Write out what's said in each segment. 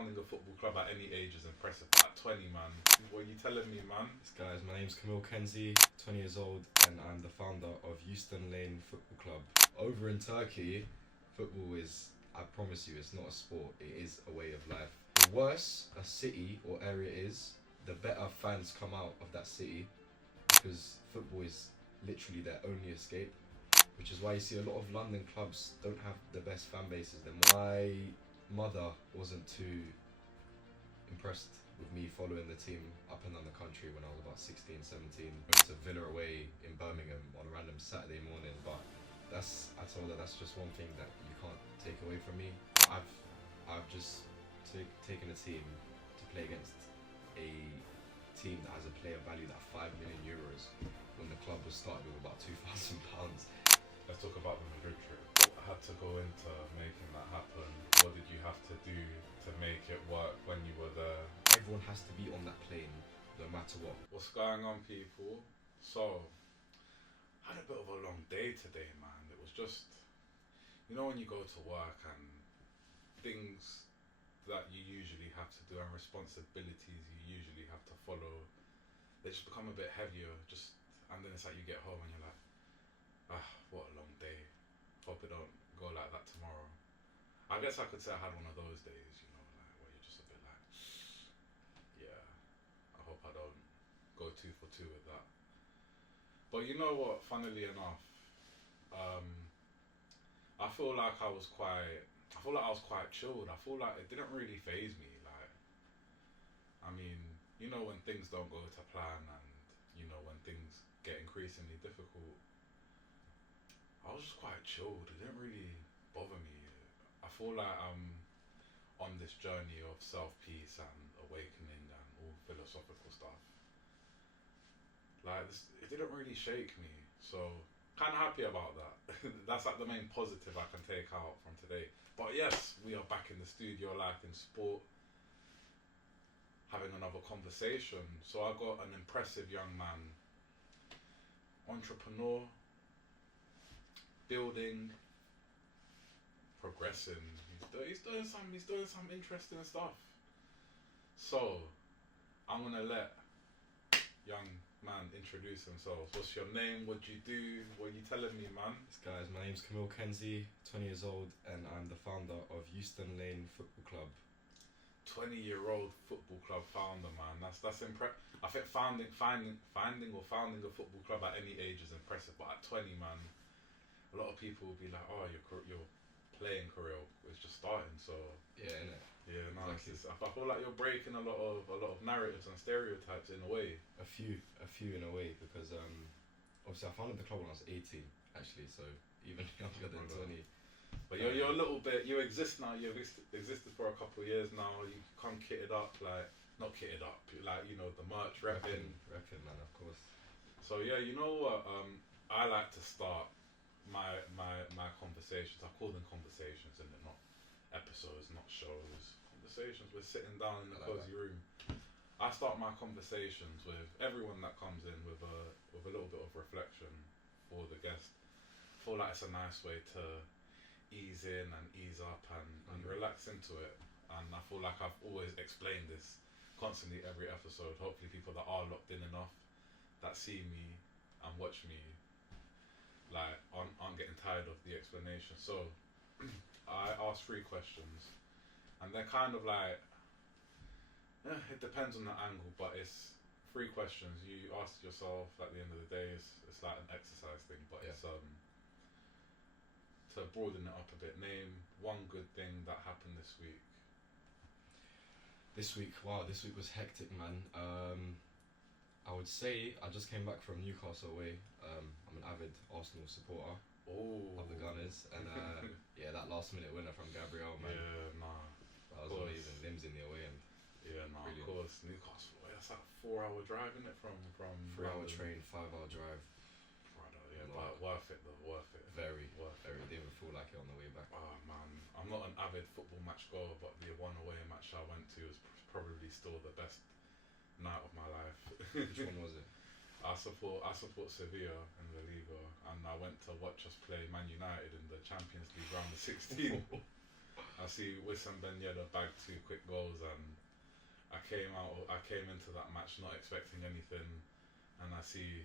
founding a football club at any age is impressive. At 20, man. What are you telling me, man? Guys, my name's Kamil, 20 years old, and I'm the founder of Euston Lane Football Club. Over in Turkey, football is, I promise you, it's not a sport, it is a way of life. The worse a city or area is, the better fans come out of that city, because football is literally their only escape, which is why you see a lot of London clubs don't have the best fan bases. My mother wasn't too impressed with me following the team up and down the country when I was about 16, 17. Went to Villa away in Birmingham on a random Saturday morning, but I told her that's just one thing that you can't take away from me. I've just taken a team to play against a team that has a player valued at €5 million when the club was started with about £2,000. Let's talk about the Madrid trip. What had to go into making that happen? What did you have to do to make it work when you were there? Everyone has to be on that plane, no matter what. What's going on, people? So, I had a bit of a long day today, man. It was just, you know, when you go to work and things that you usually have to do and responsibilities you usually have to follow, they just become a bit heavier. And then it's like you get home and you're like, what a long day. Hope it don't go like that tomorrow. I guess I could say I had one of those days, you know, like where you're just a bit like, yeah, I hope I don't go 2 for 2 with that. But you know what, funnily enough, I feel like I was quite chilled. I feel like it didn't really faze me. Like, I mean, you know, when things don't go to plan and, you know, when things get increasingly difficult, I was just quite chilled. It didn't really bother me. I feel like I'm on this journey of self-peace and awakening and all philosophical stuff. Like, it didn't really shake me. So, kind of happy about that. That's like the main positive I can take out from today. But yes, we are back in the studio, like in sport, having another conversation. So I got an impressive young man, entrepreneur, building, progressing. He's doing some interesting stuff. So I'm gonna let young man introduce himself. What's your name? What do you do? What are you telling me, man? Guys, my name's Kamil, 20 years old, and I'm the founder of Euston Lane Football Club. 20-year-old football club founder, man. That's impressive. I think founding a football club at any age is impressive, but at 20, man, a lot of people will be like, "Oh, your playing career is just starting." So yeah, innit? Yeah, no. Exactly. I feel like you're breaking a lot of narratives and stereotypes in a way. A few in a way, because obviously I founded the club when I was 18, actually, so even younger than 20. But you're a little bit. You exist now. You've existed for a couple of years now. You come kitted up, like not kitted up, like, you know, the merch repping, man, of course. So yeah, you know what? I like to start my conversations. I call them conversations, and they're not episodes, not shows. Conversations. We're sitting down in a cozy room. I start my conversations with everyone that comes in with a little bit of reflection for the guest. I feel like it's a nice way to ease in and ease up and relax into it. And I feel like I've always explained this constantly every episode. Hopefully people that are locked in enough, that see me and watch me, like aren't getting tired of the explanation. So I ask 3 questions, and they're kind of like, it depends on the angle, but it's 3 questions you ask yourself at the end of the day. It's like an exercise thing, but it's to broaden it up a bit. Name 1 good thing that happened this week. This week was hectic, man. I would say I just came back from Newcastle away. I'm an avid Arsenal supporter of the Gunners, and yeah, that last minute winner from Gabriel, man. Yeah, nah. That was amazing. Limbs in the away end. Yeah, nah, brilliant. Of course. Newcastle, that's like a 4-hour drive, isn't it? From 3-hour train, 5-hour drive. Brother, yeah, but worth it though, worth it. Very. Didn't even feel like it on the way back. Oh man, I'm not an avid football match goer, but the one away match I went to was probably still the best night of my life. Which one was it? I support Sevilla in La Liga, and I went to watch us play Man United in the Champions League round of 16. I see Wissam Ben Yedder bag 2 quick goals, I came into that match not expecting anything, and I see.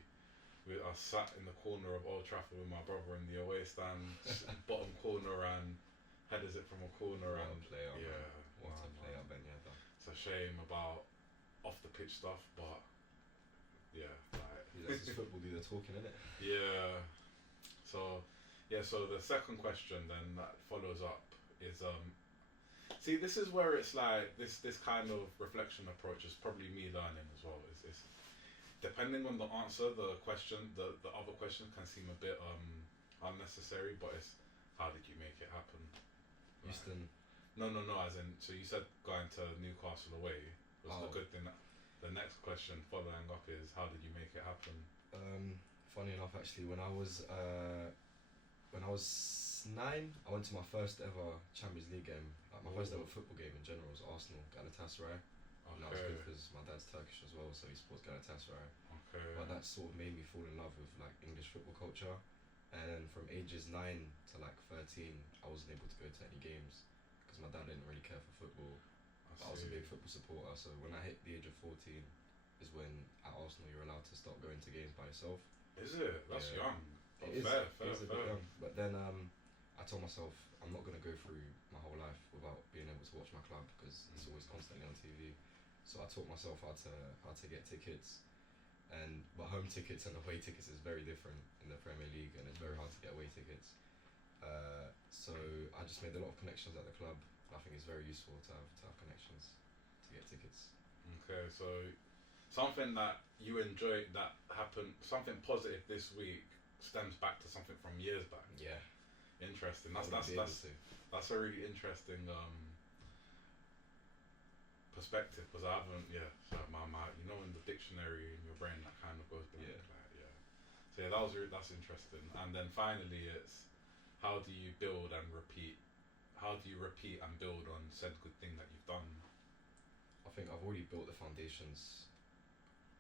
I sat in the corner of Old Trafford with my brother in the away stand, bottom corner, and headers it from a corner. What and a player, yeah, man. What a player, Ben Yedda. It's a shame about off the pitch stuff, but yeah, like He lets his football do the talking, innit? yeah. So the second question then that follows up is see, this is where it's like this kind of reflection approach is probably me learning as well. It's depending on the answer, the other question can seem a bit unnecessary, but it's how did you make it happen? Euston. No. As in, so you said going to Newcastle away was the good thing. The next question following up is how did you make it happen? Funny enough, actually, when I was 9, I went to my first ever Champions League game. My first ever football game in general was Arsenal, Galatasaray. And that was good because my dad's Turkish as well, so he supports Galatasaray. Okay. But that sort of made me fall in love with like English football culture. And then from ages 9 to like 13, I wasn't able to go to any games because my dad didn't really care for football. But I was a big football supporter, so when I hit the age of 14 is when at Arsenal you're allowed to start going to games by yourself. Is it? That's young. It is. Fair. A bit young. But then I told myself I'm not going to go through my whole life without being able to watch my club because it's always constantly on TV. So I taught myself how to get tickets, but home tickets and away tickets is very different in the Premier League, and it's very hard to get away tickets. So I just made a lot of connections at the club. I think it's very useful to have connections to get tickets. Okay, so something that you enjoyed that happened, something positive this week, stems back to something from years back. Yeah, interesting. That's a really interesting perspective because I haven't. Yeah, so my you know in the dictionary in your brain that kind of goes blank. Yeah. Like, yeah. So yeah, that's interesting. And then finally, it's how do you build and repeat? How do you repeat and build on said good thing that you've done? I think I've already built the foundations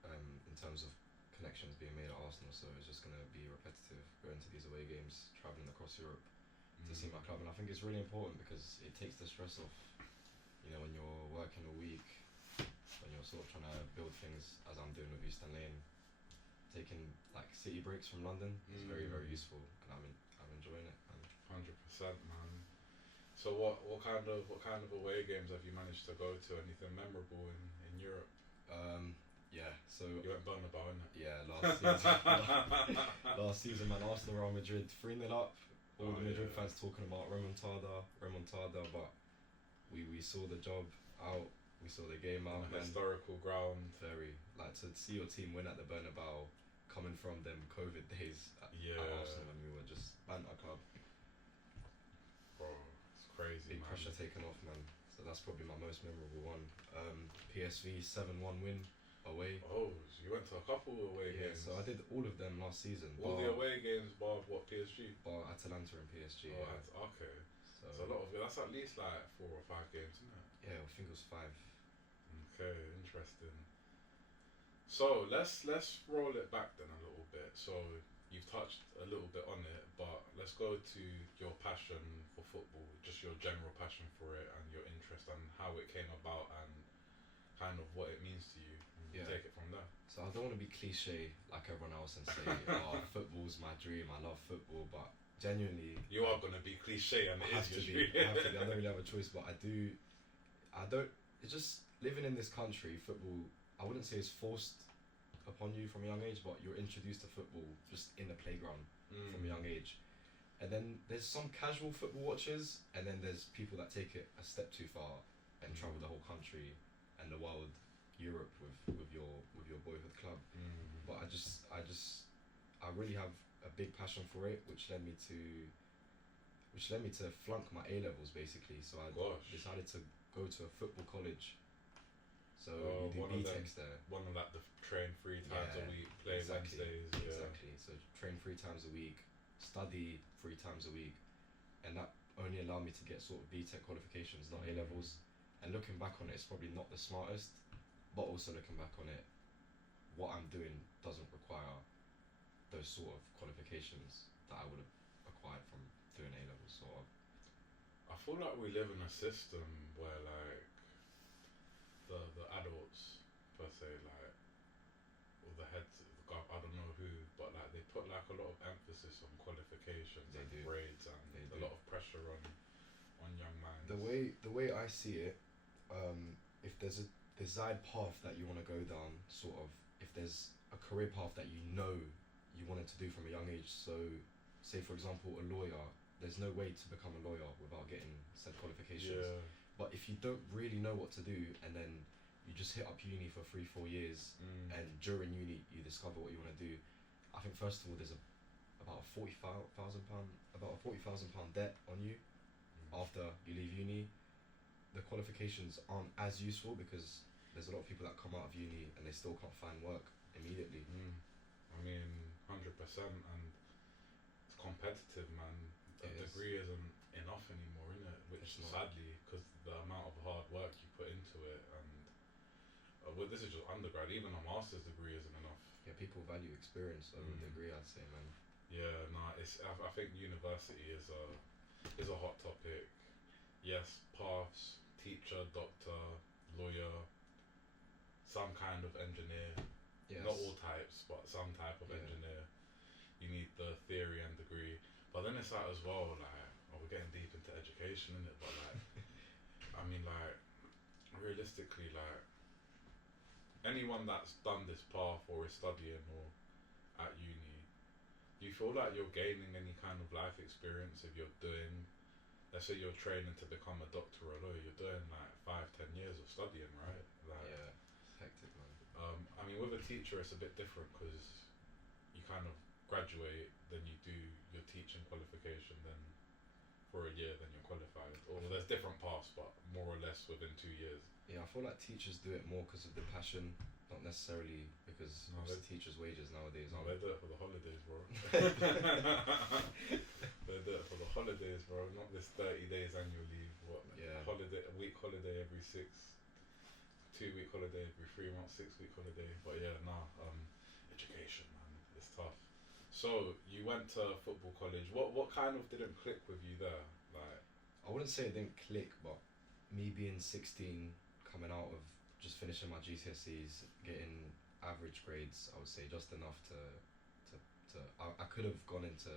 in terms of connections being made at Arsenal, so it's just going to be repetitive, going to these away games, travelling across Europe to see my club. And I think it's really important because it takes the stress off, you know, when you're working a week, when you're sort of trying to build things as I'm doing with Euston Lane, taking like city breaks from London is very, very useful, and I'm enjoying it. 100%, man. So what kind of away games have you managed to go to? Anything memorable in Europe? Yeah, so you went Bernabeu, innit? Yeah, last season, man, Arsenal Real Madrid 3-0 up. All the Madrid fans talking about remontada, but we saw the job out. We saw the game out. On a historical ground. Very like to see your team win at the Bernabeu, coming from them COVID days at Arsenal when we were just banter club. Bro, it's crazy. Big man. pressure taken off, man. So that's probably my most memorable one. PSV 7-1 win away. Oh, so you went to a couple away games. So I did all of them last season. All the away games, bar what, PSG? Bar Atalanta and PSG. Oh, okay. So a lot of it. That's at least like 4 or 5 games, isn't it? Yeah, I think it was 5. Okay, interesting. So let's roll it back then a little bit. So you've touched a little bit on it, but let's go to your passion for football, just your general passion for it and your interest and how it came about and kind of what it means to you. Take it from there. So I don't want to be cliche like everyone else and say, oh, football's my dream, I love football, but genuinely... You are going to be cliche and it is your dream. I have to be. I don't really have a choice, but I don't... It's just living in this country, football, I wouldn't say it's forced upon you from a young age, but you're introduced to football just in the playground from a young age. And then there's some casual football watchers, and then there's people that take it a step too far and travel the whole country and the world, Europe with your boyhood club. But I really have a big passion for it, which led me to flunk my A levels basically. So I decided to go to a football college. So you do B-Techs there. One of like the train 3 times a week, play Wednesdays. Exactly. So train 3 times a week, study 3 times a week, and that only allowed me to get sort of B-Tech qualifications, not A levels. And looking back on it, it's probably not the smartest, but also looking back on it, what I'm doing doesn't require those sort of qualifications that I would have acquired from doing A levels. Sort of. I feel like we live in a system where like the adult like a lot of emphasis on qualifications They and do. grades and They a do. lot of pressure on young minds. The way I see it, if there's a desired path that you want to go down, sort of, if there's a career path that you know you wanted to do from a young age, so say for example a lawyer, there's no way to become a lawyer without getting said qualifications. Yeah. But if you don't really know what to do and then you just hit up uni for 3-4 years and during uni you discover what you want to do, I think first of all there's about a £40,000 debt on you after you leave uni. The qualifications aren't as useful because there's a lot of people that come out of uni and they still can't find work immediately. I mean, 100%, and it's competitive, man. A degree isn't enough anymore, innit? Which sadly, because the amount of hard work you put into it, and well, this is just undergrad. Even a master's degree isn't enough. Yeah, people value experience over a degree, I'd say, man. Yeah, nah. I think university is a hot topic. Yes, paths, teacher, doctor, lawyer, some kind of engineer. Yes. Not all types, but some type of engineer. You need the theory and degree. But then it's like as well, like, we're getting deep into education, innit? But like, I mean, like, realistically, like, anyone that's done this path or is studying or at uni, do you feel like you're gaining any kind of life experience if you're doing, let's say you're training to become a doctor or a lawyer, you're doing like 5-10 years of studying, right? Like, yeah, it's hectic, man. I mean, with a teacher, it's a bit different because you kind of graduate, then you do your teaching qualification, then for a year, then you're qualified. Or there's different paths, but more or less within 2 years. Yeah, I feel like teachers do it more because of the passion, not necessarily because of teachers' wages nowadays. No, they do it for the holidays, bro. They do it for the holidays, bro. Not this 30 days annual leave. What? Yeah. A week holiday every 6. 2-week holiday every 3 months. 6-week holiday. But yeah, education, man, it's tough. So you went to football college. What kind of didn't click with you there? Like, I wouldn't say it didn't click, but me being 16, coming out of just finishing my GCSEs, getting average grades, I would say just enough to I could have gone into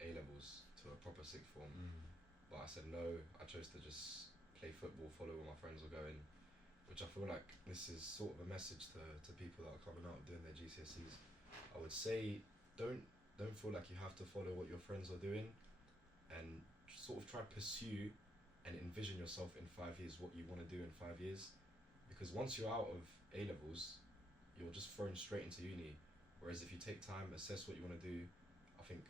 A levels to a proper sixth form, but I said no. I chose to just play football, follow where my friends were going, which I feel like this is sort of a message to people that are coming out and doing their GCSEs. I would say don't feel like you have to follow what your friends are doing, and sort of try to pursue and envision yourself in 5 years, what you want to do in 5 years, because once you're out of A levels, you're just thrown straight into uni. Whereas if you take time, assess what you want to do, I think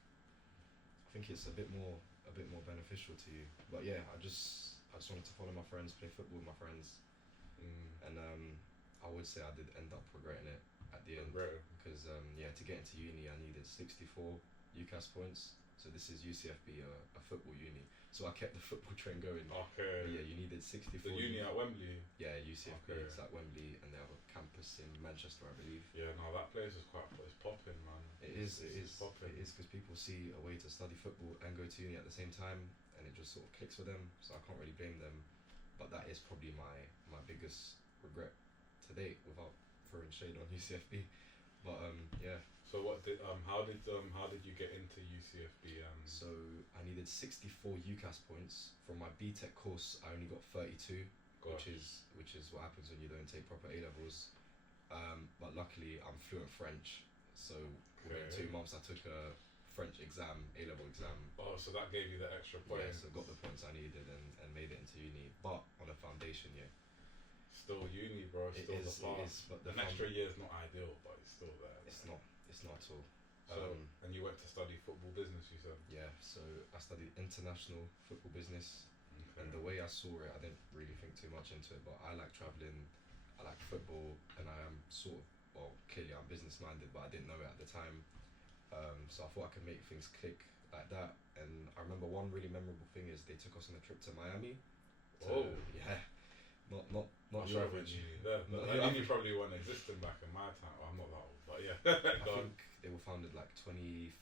it's a bit more beneficial to you. But yeah, I just wanted to follow my friends, play football with my friends, and I would say I did end up regretting it at the end, because to get into uni I needed 64 UCAS points. So this is UCFB, a football uni. So I kept the football train going. Okay. But yeah, you needed 64. The uni at Wembley? Yeah, UCFB. Okay. It's at Wembley, and they have a campus in Manchester, I believe. Yeah, no, that place is it's popping, man. It's popping. It is, because people see a way to study football and go to uni at the same time, and it just sort of clicks for them. So I can't really blame them. But that is probably my biggest regret to date, without throwing shade on UCFB. But yeah. So how did you get into UCFB? So I needed 64 UCAS points. From my BTEC course, I only got 32, which is what happens when you don't take proper A levels. But luckily I'm fluent French, so within 2 months I took a French exam, A level exam. Oh, so that gave you the extra points. Yeah, so got the points I needed and made it into uni, but on a foundation year. Still uni, bro. Still the path. It is, but an extra year is not ideal, but it's still there. It's not at all. So, and you went to study football business, you said? Yeah, so I studied international football business, and the way I saw it, I didn't really think too much into it, but I like travelling, I like football, and I am clearly I'm business minded, but I didn't know it at the time. So I thought I could make things click like that, and I remember one really memorable thing is they took us on a trip to Miami. Yeah. Not sure average. Uni probably wasn't existing back in my time. Well, I'm not that old, but yeah. I think they were founded like 2013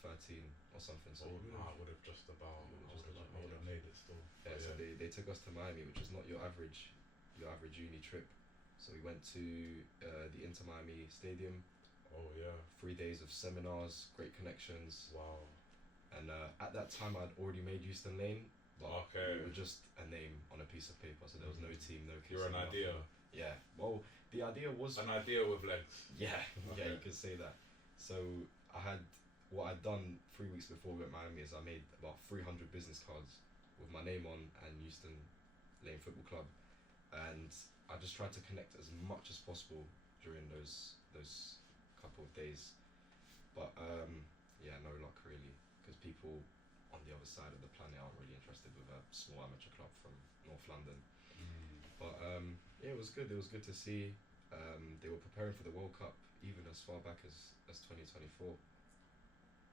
or something. So I would have just about made it still. Yeah, so they took us to Miami, which is not your average uni trip. So we went to the Inter Miami Stadium. Oh yeah. 3 days of seminars, great connections. Wow. And at that time, I'd already made Euston Lane, but Okay. we were just a name on a piece of paper. So there was no team, no kids. You're an idea. Yeah. Well, the idea was an idea with legs. Yeah, Okay. yeah, you could say that. So what I'd done 3 weeks before we went to Miami is I made about 300 business cards with my name on and Euston Lane Football Club, and I just tried to connect as much as possible during those couple of days. But yeah, no luck really, because people on the other side of the planet aren't really interested with a small amateur club from North London. But yeah, it was good. It was good to see. They were preparing for the World Cup even as far back as 2024.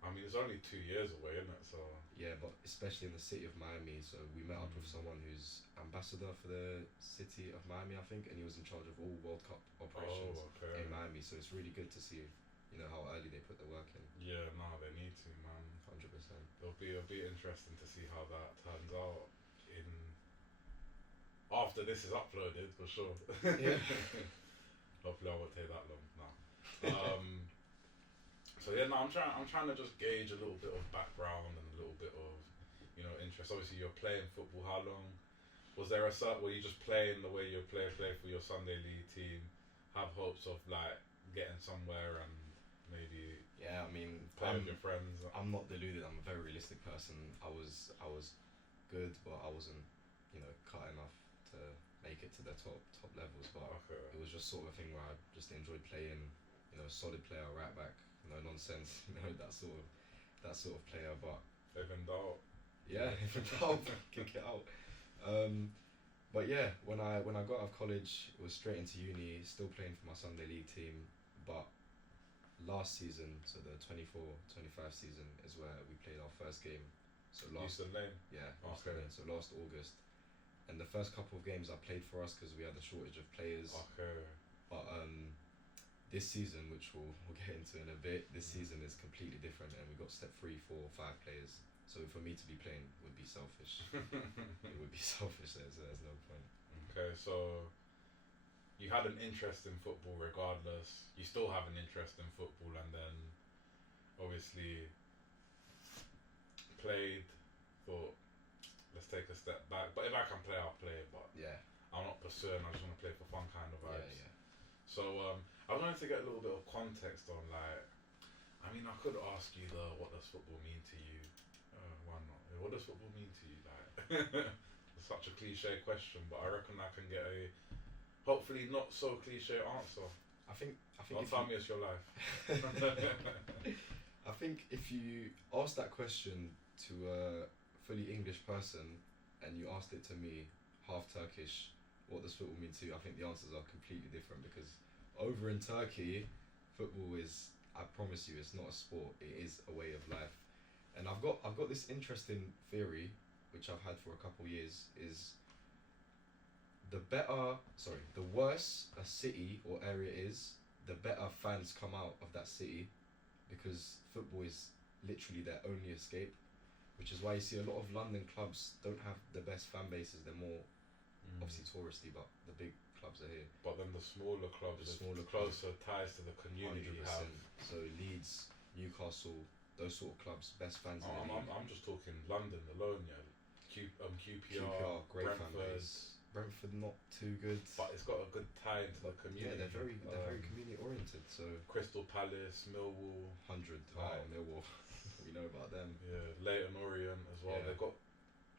I mean, it's only 2 years away, isn't it? So Yeah, but especially in the city of Miami. So we met up with someone who's ambassador for the city of Miami, I think, and he was in charge of all World Cup operations in Miami. So it's really good to see, you know, how early they put the work in. Yeah, no, they need to, man. 100%. It'll be interesting to see how that turns out in after this is uploaded, for sure. Yeah. Hopefully, I won't take that long. No. So yeah, no, I'm trying to just gauge a little bit of background and a little bit of, you know, interest. Obviously, you're playing football. How long? Was there a certain? Were you just playing the way you play for your Sunday league team? Have hopes of like getting somewhere and maybe Yeah, I mean, play with your friends. I'm not deluded. I'm a very realistic person. I was good, but I wasn't, you know, cut enough to make it to the top levels. But it was just sort of a thing where I just enjoyed playing. You know, solid player, right back, no nonsense. You know, that sort of player. But If in doubt. yeah, if in doubt, kick it out. But yeah, when I got out of college, it was straight into uni, still playing for my Sunday league team. But last season, so the 24-25 season, is where we played our first game. So Euston Lane. Yeah, Okay. so last August. And the first couple of games I played for us because we had a shortage of players. Okay. But this season, which we'll get into in a bit, this season is completely different, and we got step 3, 4, 5 players. So for me to be playing would be selfish. It would be selfish. There's no point. Okay, so you had an interest in football regardless. You still have an interest in football, and then obviously played. Thought, let's take a step back. But if I can play, I'll play. But Yeah. I'm not pursuing. I just want to play for fun kind of vibes. Yeah. So I wanted to get a little bit of context on like. I mean, I could ask you what does football mean to you? Why not? What does football mean to you? Like, it's such a cliche question, but I reckon I can get a hopefully not so cliche answer. I think. Don't tell me it's your life. I think if you ask that question to a fully English person and you asked it to me, half Turkish, what does football mean to you? I think the answers are completely different, because over in Turkey, football is, I promise you, it's not a sport. It is a way of life. And I've got this interesting theory, which I've had for a couple of years, is the worse a city or area is, the better fans come out of that city, because football is literally their only escape, which is why you see a lot of London clubs don't have the best fan bases. They're more obviously touristy, but the big clubs are here. But then the smaller clubs, closer ties to the community. 100%. So Leeds, Newcastle, those sort of clubs, best fans in the league. I'm just talking London alone, yeah. QPR, great fan Brentford. base. Brentford not too good, But it's got a good tie into the community. yeah, they're very community oriented. So Crystal Palace, Millwall, 100, Millwall, we know about them. yeah, Leyton Orient as well. Yeah. They've got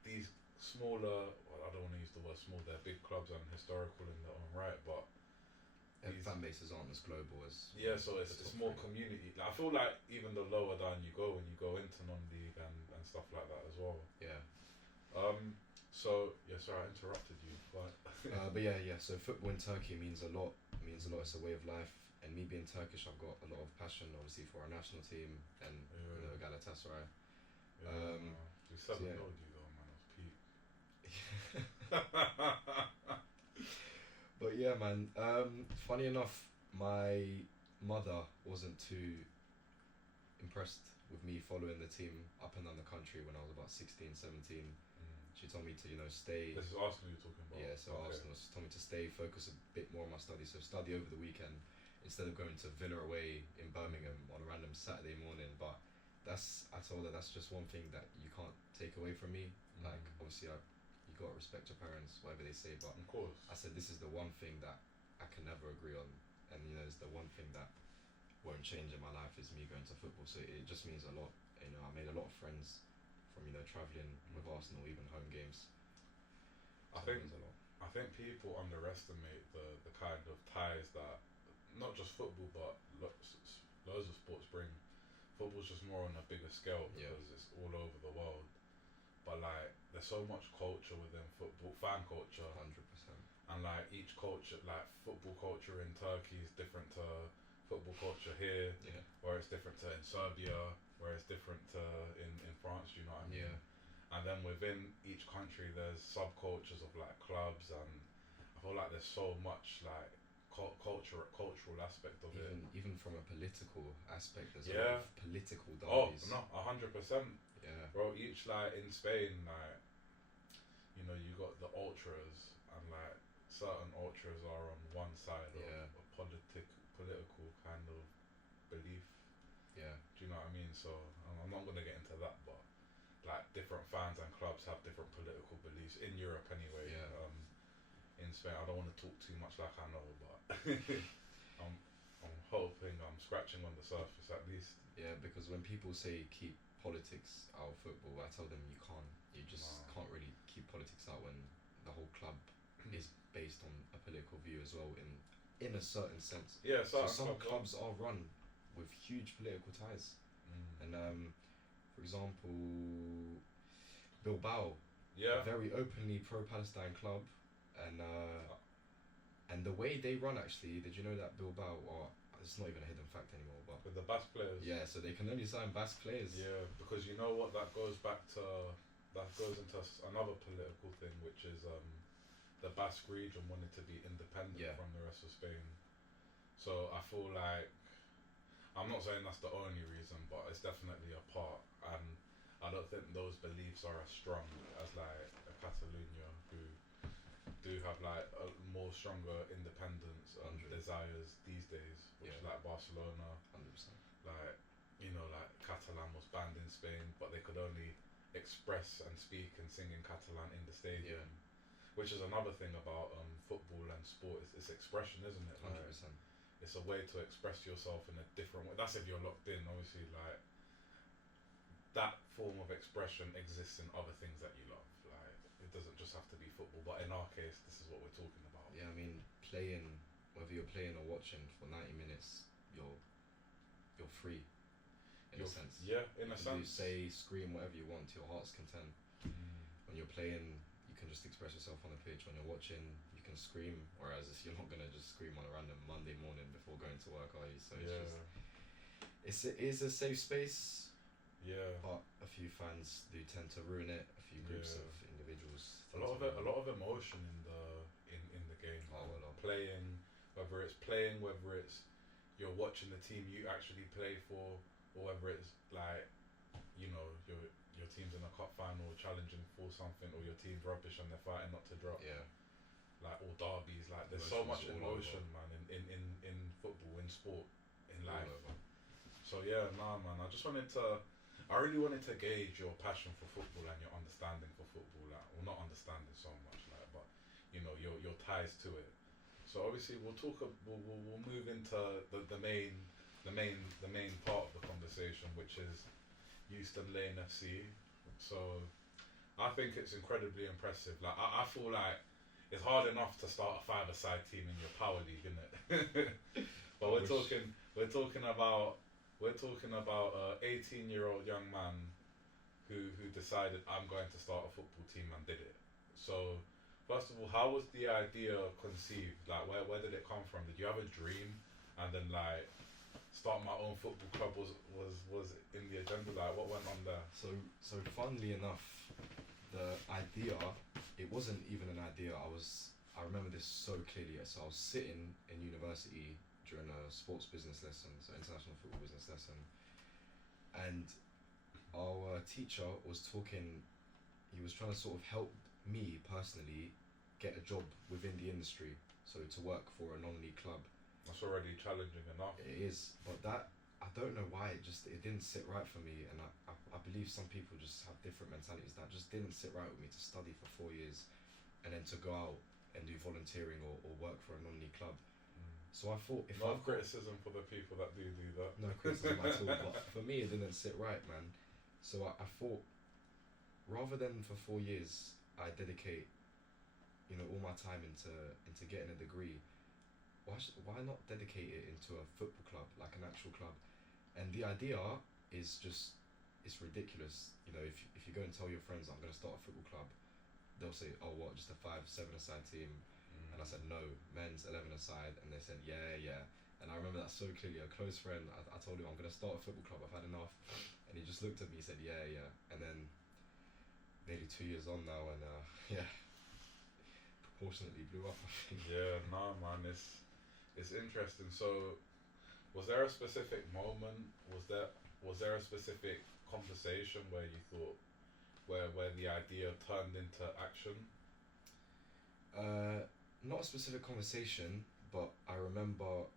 these smaller. Well, I don't want to use the word small. They're big clubs and historical in their own right, but Their fan bases aren't as global as yeah. So it's the top more three. community. Like, I feel like even the lower down you go, when you go into non-league and stuff like that as well. Yeah. So yeah, sorry, I interrupted you. But yeah. So football in Turkey means a lot. It's a way of life. And me being Turkish, I've got a lot of passion, obviously, for our national team and you know, Galatasaray. We 7-0 yeah. you though, man. It was peak. But yeah, man. Funny enough, my mother wasn't too impressed with me following the team up and down the country when I was about 16, 17. She told me to, you know, stay. This is Arsenal you're talking about. Yeah, so okay. Arsenal. She told me to stay, focus a bit more on my studies. So study over the weekend. instead of going to Villa away in Birmingham on a random Saturday morning. But I told her that's just one thing that you can't take away from me. Like, obviously, you gotta respect your parents, whatever they say. But of course, I said this is the one thing that I can never agree on, and it's the one thing that won't change in my life is me going to football. So it just means a lot. I made a lot of friends from traveling with Arsenal, even home games. So I think people underestimate the kind of ties that not just football but loads of sports bring. Football's just more on a bigger scale because it's all over the world. But like, there's so much culture within football, fan culture. 100%. And like each culture, like football culture in Turkey is different to football culture here, where it's different to in Serbia, where it's different to in France. You know what I mean? Yeah. And then within each country, there's subcultures of like clubs, and I feel like there's so much like cultural aspect of it. Even from a political aspect, there's a lot of political derbies. derbies. Oh, no, 100%. Yeah. Bro, each like in Spain, like you got the ultras, and like certain ultras are on one side of a political kind of belief. Yeah. Do you know what I mean? So I'm not gonna get into that, but like different fans and clubs have different political beliefs in Europe anyway. Yeah. In Spain, I don't want to talk too much like I know, but I'm hoping I'm scratching on the surface at least. Yeah, because when people say keep politics out of football, I tell them you can't. You just can't really keep politics out when the whole club is based on a political view as well in a certain sense. Yeah, so some clubs are run with huge political ties. And for example, Bilbao, a very openly pro-Palestine club, and the way they run, actually, did you know that Bilbao it's not even a hidden fact anymore, but with the Basque players, so they can only sign Basque players. Yeah, because you know what, that goes into another political thing, which is the Basque region wanted to be independent from the rest of Spain. So I feel like, I'm not saying that's the only reason, but it's definitely a part, and I don't think those beliefs are as strong as like a Catalonia, who do have like a more stronger independence and desires these days, which is like Barcelona. 100%. Like, like Catalan was banned in Spain, but they could only express and speak and sing in Catalan in the stadium. Which is another thing about football and sport, it's expression, isn't it? 100%. Like, it's a way to express yourself in a different way. That's if you're locked in, obviously. Like, that form of expression exists in other things that you love. Like, it doesn't just have to be football, but in our case, this is what we're talking about. Yeah, I mean, whether you're playing or watching for 90 minutes, you're free. In a sense. Yeah, in a sense. You say, scream, whatever you want, to your heart's content. When you're playing, you can just express yourself on the pitch. When you're watching, you can scream. Whereas you're not gonna just scream on a random Monday morning before going to work, are you? So it is a safe space. Yeah. But a few fans do tend to ruin it. A few groups of individuals. A lot of emotion in the game. Playing, whether it's you're watching the team you actually play for, or whether it's like, your team's in a cup final challenging for something, or your team's rubbish and they're fighting not to drop. Yeah. Like, all derbies, like there's so much emotion, man, in football, in sport, in life. So yeah, man, I really wanted to gauge your passion for football and your understanding for football, like, well, not understanding so much, like, but your ties to it. So obviously we'll move into the main part of the conversation, which is Euston Lane FC. So I think it's incredibly impressive. Like, I feel like it's hard enough to start a five-a-side team in your power league, isn't it? But we're talking about a 18-year-old young man who decided, I'm going to start a football team, and did it. So first of all, how was the idea conceived? Like, where did it come from? Did you have a dream, and then like start my own football club was in the agenda? Like, what went on there? So funnily enough, the idea, it wasn't even an idea. I remember this so clearly. So I was sitting in university during a sports business lesson, so international football business lesson, and our teacher was talking. He was trying to sort of help me personally get a job within the industry, so to work for a non-league club. That's already challenging enough. It is, but that I don't know why it didn't sit right for me, and I believe some people just have different mentalities. That just didn't sit right with me to study for 4 years, and then to go out and do volunteering or work for a non-league club. So I thought if no criticism for the people that do that. No criticism at all, but for me it didn't sit right, man. So I thought, rather than for 4 years I dedicate, all my time into getting a degree, why not dedicate it into a football club, like an actual club? And the idea is just, it's ridiculous. If you go and tell your friends I'm going to start a football club, they'll say, oh, what, just a 5-7-a-side team? And I said, no, men's 11-a-side. And they said, yeah. And I remember that so clearly. A close friend, I told him I'm going to start a football club, I've had enough. And he just looked at me, he said, yeah. And then nearly 2 years on now, and proportionately blew up, I think. Yeah, no, man, it's interesting. So, was there a specific moment? Was there a specific conversation where you thought, where the idea turned into action? Not a specific conversation, but I remember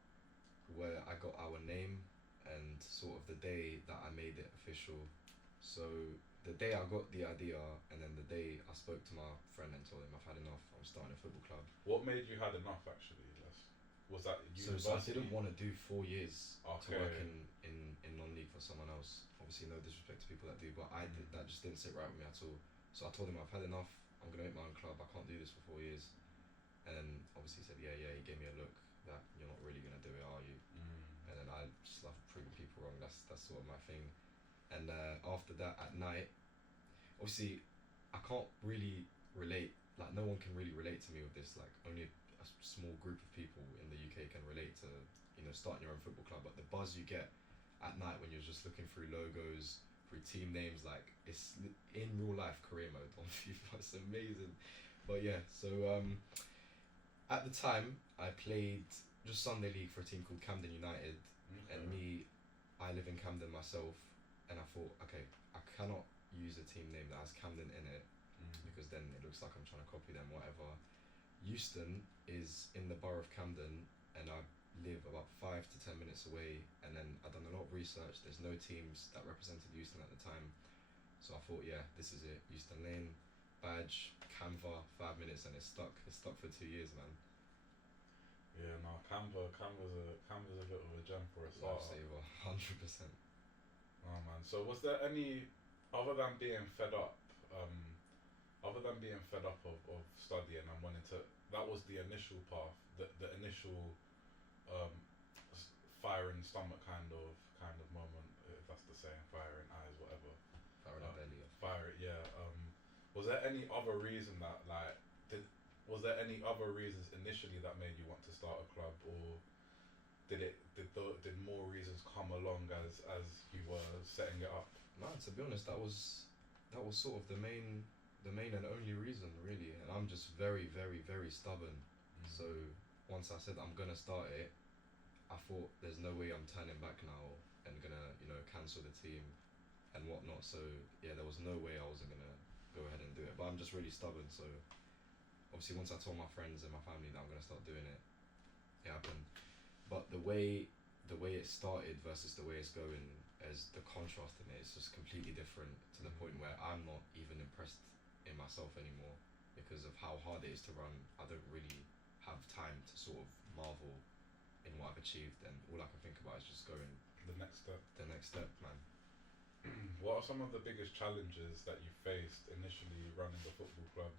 where I got our name and sort of the day that I made it official. So the day I got the idea, and then the day I spoke to my friend and told him I've had enough, I'm starting a football club. What made you had enough, actually? Was that university? So I didn't want to do 4 years to Okay. work in non-league for someone else. Obviously, no disrespect to people that do, but that just didn't sit right with me at all. So I told him I've had enough, I'm going to make my own club, I can't do this for 4 years. And obviously he said, yeah, he gave me a look that you're not really going to do it, are you? And then I just love proving people wrong, that's sort of my thing. And after that, at night, obviously I can't really relate, like no one can really relate to me with this, like only a small group of people in the UK can relate to, starting your own football club. But the buzz you get at night when you're just looking through logos, through team names, like it's in real life career mode on FIFA, it's amazing. But yeah, so at the time I played just Sunday League for a team called Camden United. Okay. And I live in Camden myself, and I thought, okay, I cannot use a team name that has Camden in it, because then it looks like I'm trying to copy them, whatever. Euston is in the borough of Camden, and I live about 5 to 10 minutes away, and then I've done a lot of research, there's no teams that represented Euston at the time, so I thought, yeah, this is it, Euston Lane, badge, Canva, 5 minutes, and it's stuck for 2 years, man. Yeah, no, Canva's a bit of a gem for a start. Lifesaver, 100%. Oh man, so was there any, other than being fed up of studying and wanting to, that was the initial path, the initial fire in stomach kind of moment, if that's the saying, fire in eyes, whatever. Fire in the belly. Fire, yeah. Was there any other reason that, like, was there any other reasons initially that made you want to start a club, or did more reasons come along as you were setting it up? No, to be honest, that was sort of the main and only reason, really. And I'm just very, very, very stubborn. So once I said I'm gonna start it, I thought there's no way I'm turning back now and gonna cancel the team and whatnot. So yeah, there was no way I wasn't gonna go ahead and do it. But I'm just really stubborn. So obviously, once I told my friends and my family that I'm gonna start doing it, it happened. But the way it started versus the way it's going, as the contrast in it is just completely different, to the point where I'm not even impressed in myself anymore because of how hard it is to run. I don't really have time to sort of marvel in what I've achieved, and all I can think about is just going The next step, man. What are some of the biggest challenges that you faced initially running the football club?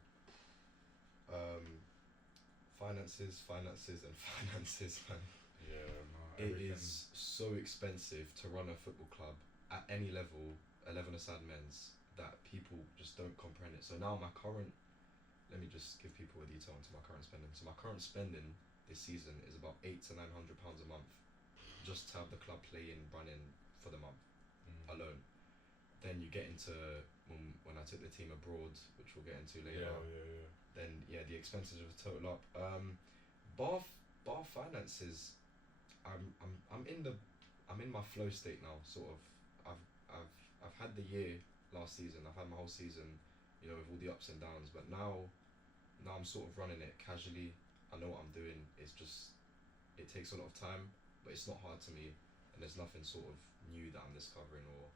Finances, and finances, man. Yeah, no. It is so expensive to run a football club at any level, 11-a-side men's, that people just don't comprehend it. So now let me just give people a detail into my current spending. So my current spending this season is about £800 to £900 a month, just to have the club playing, running for the month alone. Then you get into when I took the team abroad, which we'll get into later. Yeah. Then the expenses have total up. Bar finances, I'm in my flow state now. Sort of. I've had the year last season. I've had my whole season, with all the ups and downs. But now I'm sort of running it casually. I know what I'm doing. It's just, it it takes a lot of time, but it's not hard to me, and there's nothing sort of new that I'm discovering or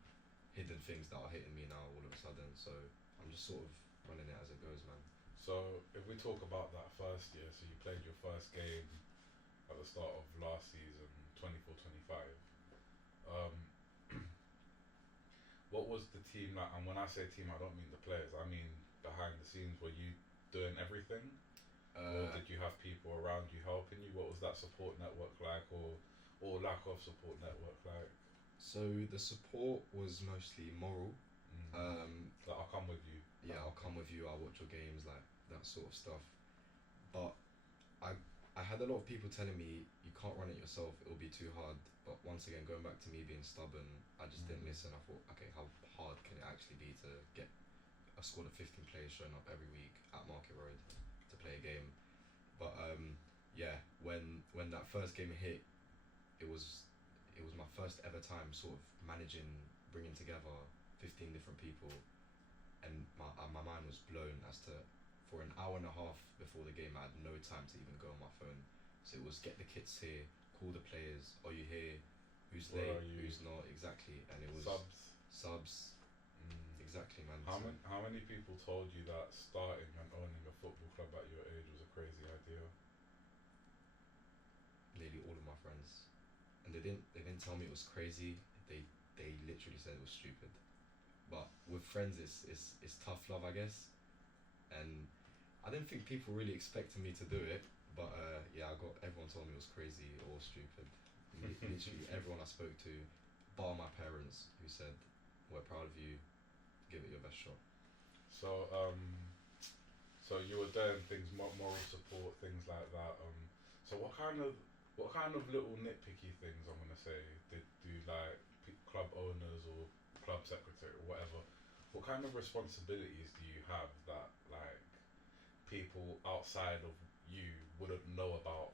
hidden things that are hitting me now all of a sudden. So I'm just sort of running it as it goes, man. So if we talk about that first year, so you played your first game at the start of last season, 24-25. Um, what was the team like? And when I say team, I don't mean the players. I mean behind the scenes. Were you doing everything, or did you have people around you helping you? What was that support network like, or lack of support network like? So the support was mostly moral. Like, I'll come with you. Yeah, I'll come with you. I'll watch your games, like that sort of stuff. But I had a lot of people telling me you can't run it yourself. It'll be too hard. But once again, going back to me being stubborn, I just didn't listen. I thought, okay, how hard can it actually be to get a squad of 15 players showing up every week at Market Road to play a game? But yeah, when that first game hit, it was my first ever time sort of managing, bringing together 15 different people, and my mind was blown as to, for an hour and a half before the game, I had no time to even go on my phone. So it was get the kits here, call the players, are you here, who's Where late, are you? who's not, exactly. And it was subs. Exactly, man. How many people told you that starting and owning a football club at your age was a crazy idea? Nearly all of my friends, and they didn't tell me it was crazy. They literally said it was stupid. But with friends, it's tough love, I guess. And I didn't think people really expected me to do it. But yeah, everyone told me it was crazy or stupid. Literally everyone I spoke to, bar my parents, who said, "We're proud of you. Give it your best shot." So so you were doing things, moral support, things like that. So what kind of little nitpicky things, I'm gonna say, did do like club owners or club secretary or whatever? What kind of responsibilities do you have that like people outside of you wouldn't know about?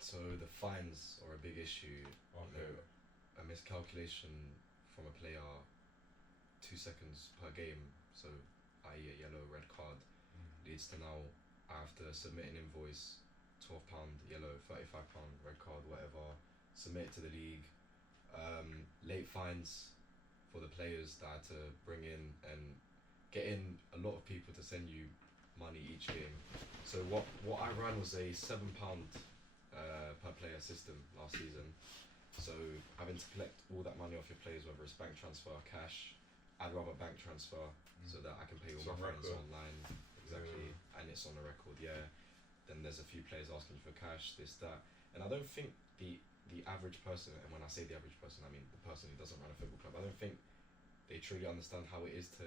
So the fines are a big issue. Okay. You know, a miscalculation from a player, 2 seconds per game, so i.e. a yellow, red card, leads to now I have to submit an invoice, £12 yellow, £35 red card, whatever, submit it to the league. Late fines for the players that I had to bring in, and getting a lot of people to send you money each game. So what I ran was a £7 per player system last season. So having to collect all that money off your players, whether it's bank transfer, cash. I'd rather bank transfer so that I can pay all It's my on friends record. online. Exactly, and it's on the record. Yeah. Then there's a few players asking for cash, this, that, and I don't think the average person, and when I say the average person, I mean the person who doesn't run a football club, I don't think they truly understand how it is to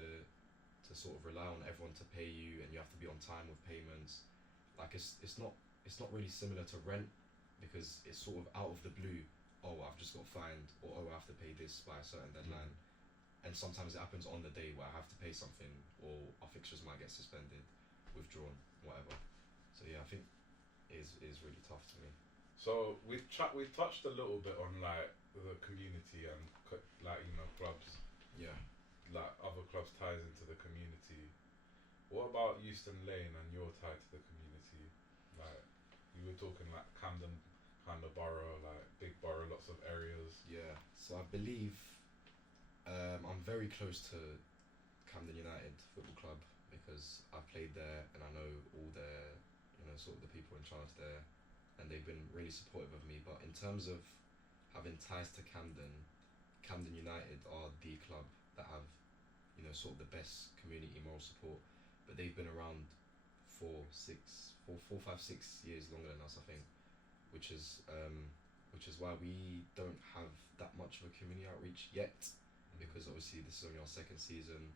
sort of rely on everyone to pay you, and you have to be on time with payments. Like it's not really similar to rent, because it's sort of out of the blue. Oh, I've just got fined, or oh, I have to pay this by a certain deadline. And sometimes it happens on the day where I have to pay something, or our fixtures might get suspended, withdrawn, whatever. So yeah, I think it is really tough to me. So we've touched a little bit on like the community and like, you know, clubs. Yeah. Like other clubs ties into the community. What about Euston Lane and your tie to the community? Like you were talking like Camden kind of borough, like big borough, lots of areas. Yeah. So I believe I'm very close to Camden United Football Club, because I've played there and I know all their, you know, sort of the people in charge there, and they've been really supportive of me. But in terms of having ties to Camden United are the club that have, you know, sort of the best community moral support. But they've been around 4, 5, 6 years longer than us, I think, which is why we don't have that much of a community outreach yet, because obviously this is only our second season,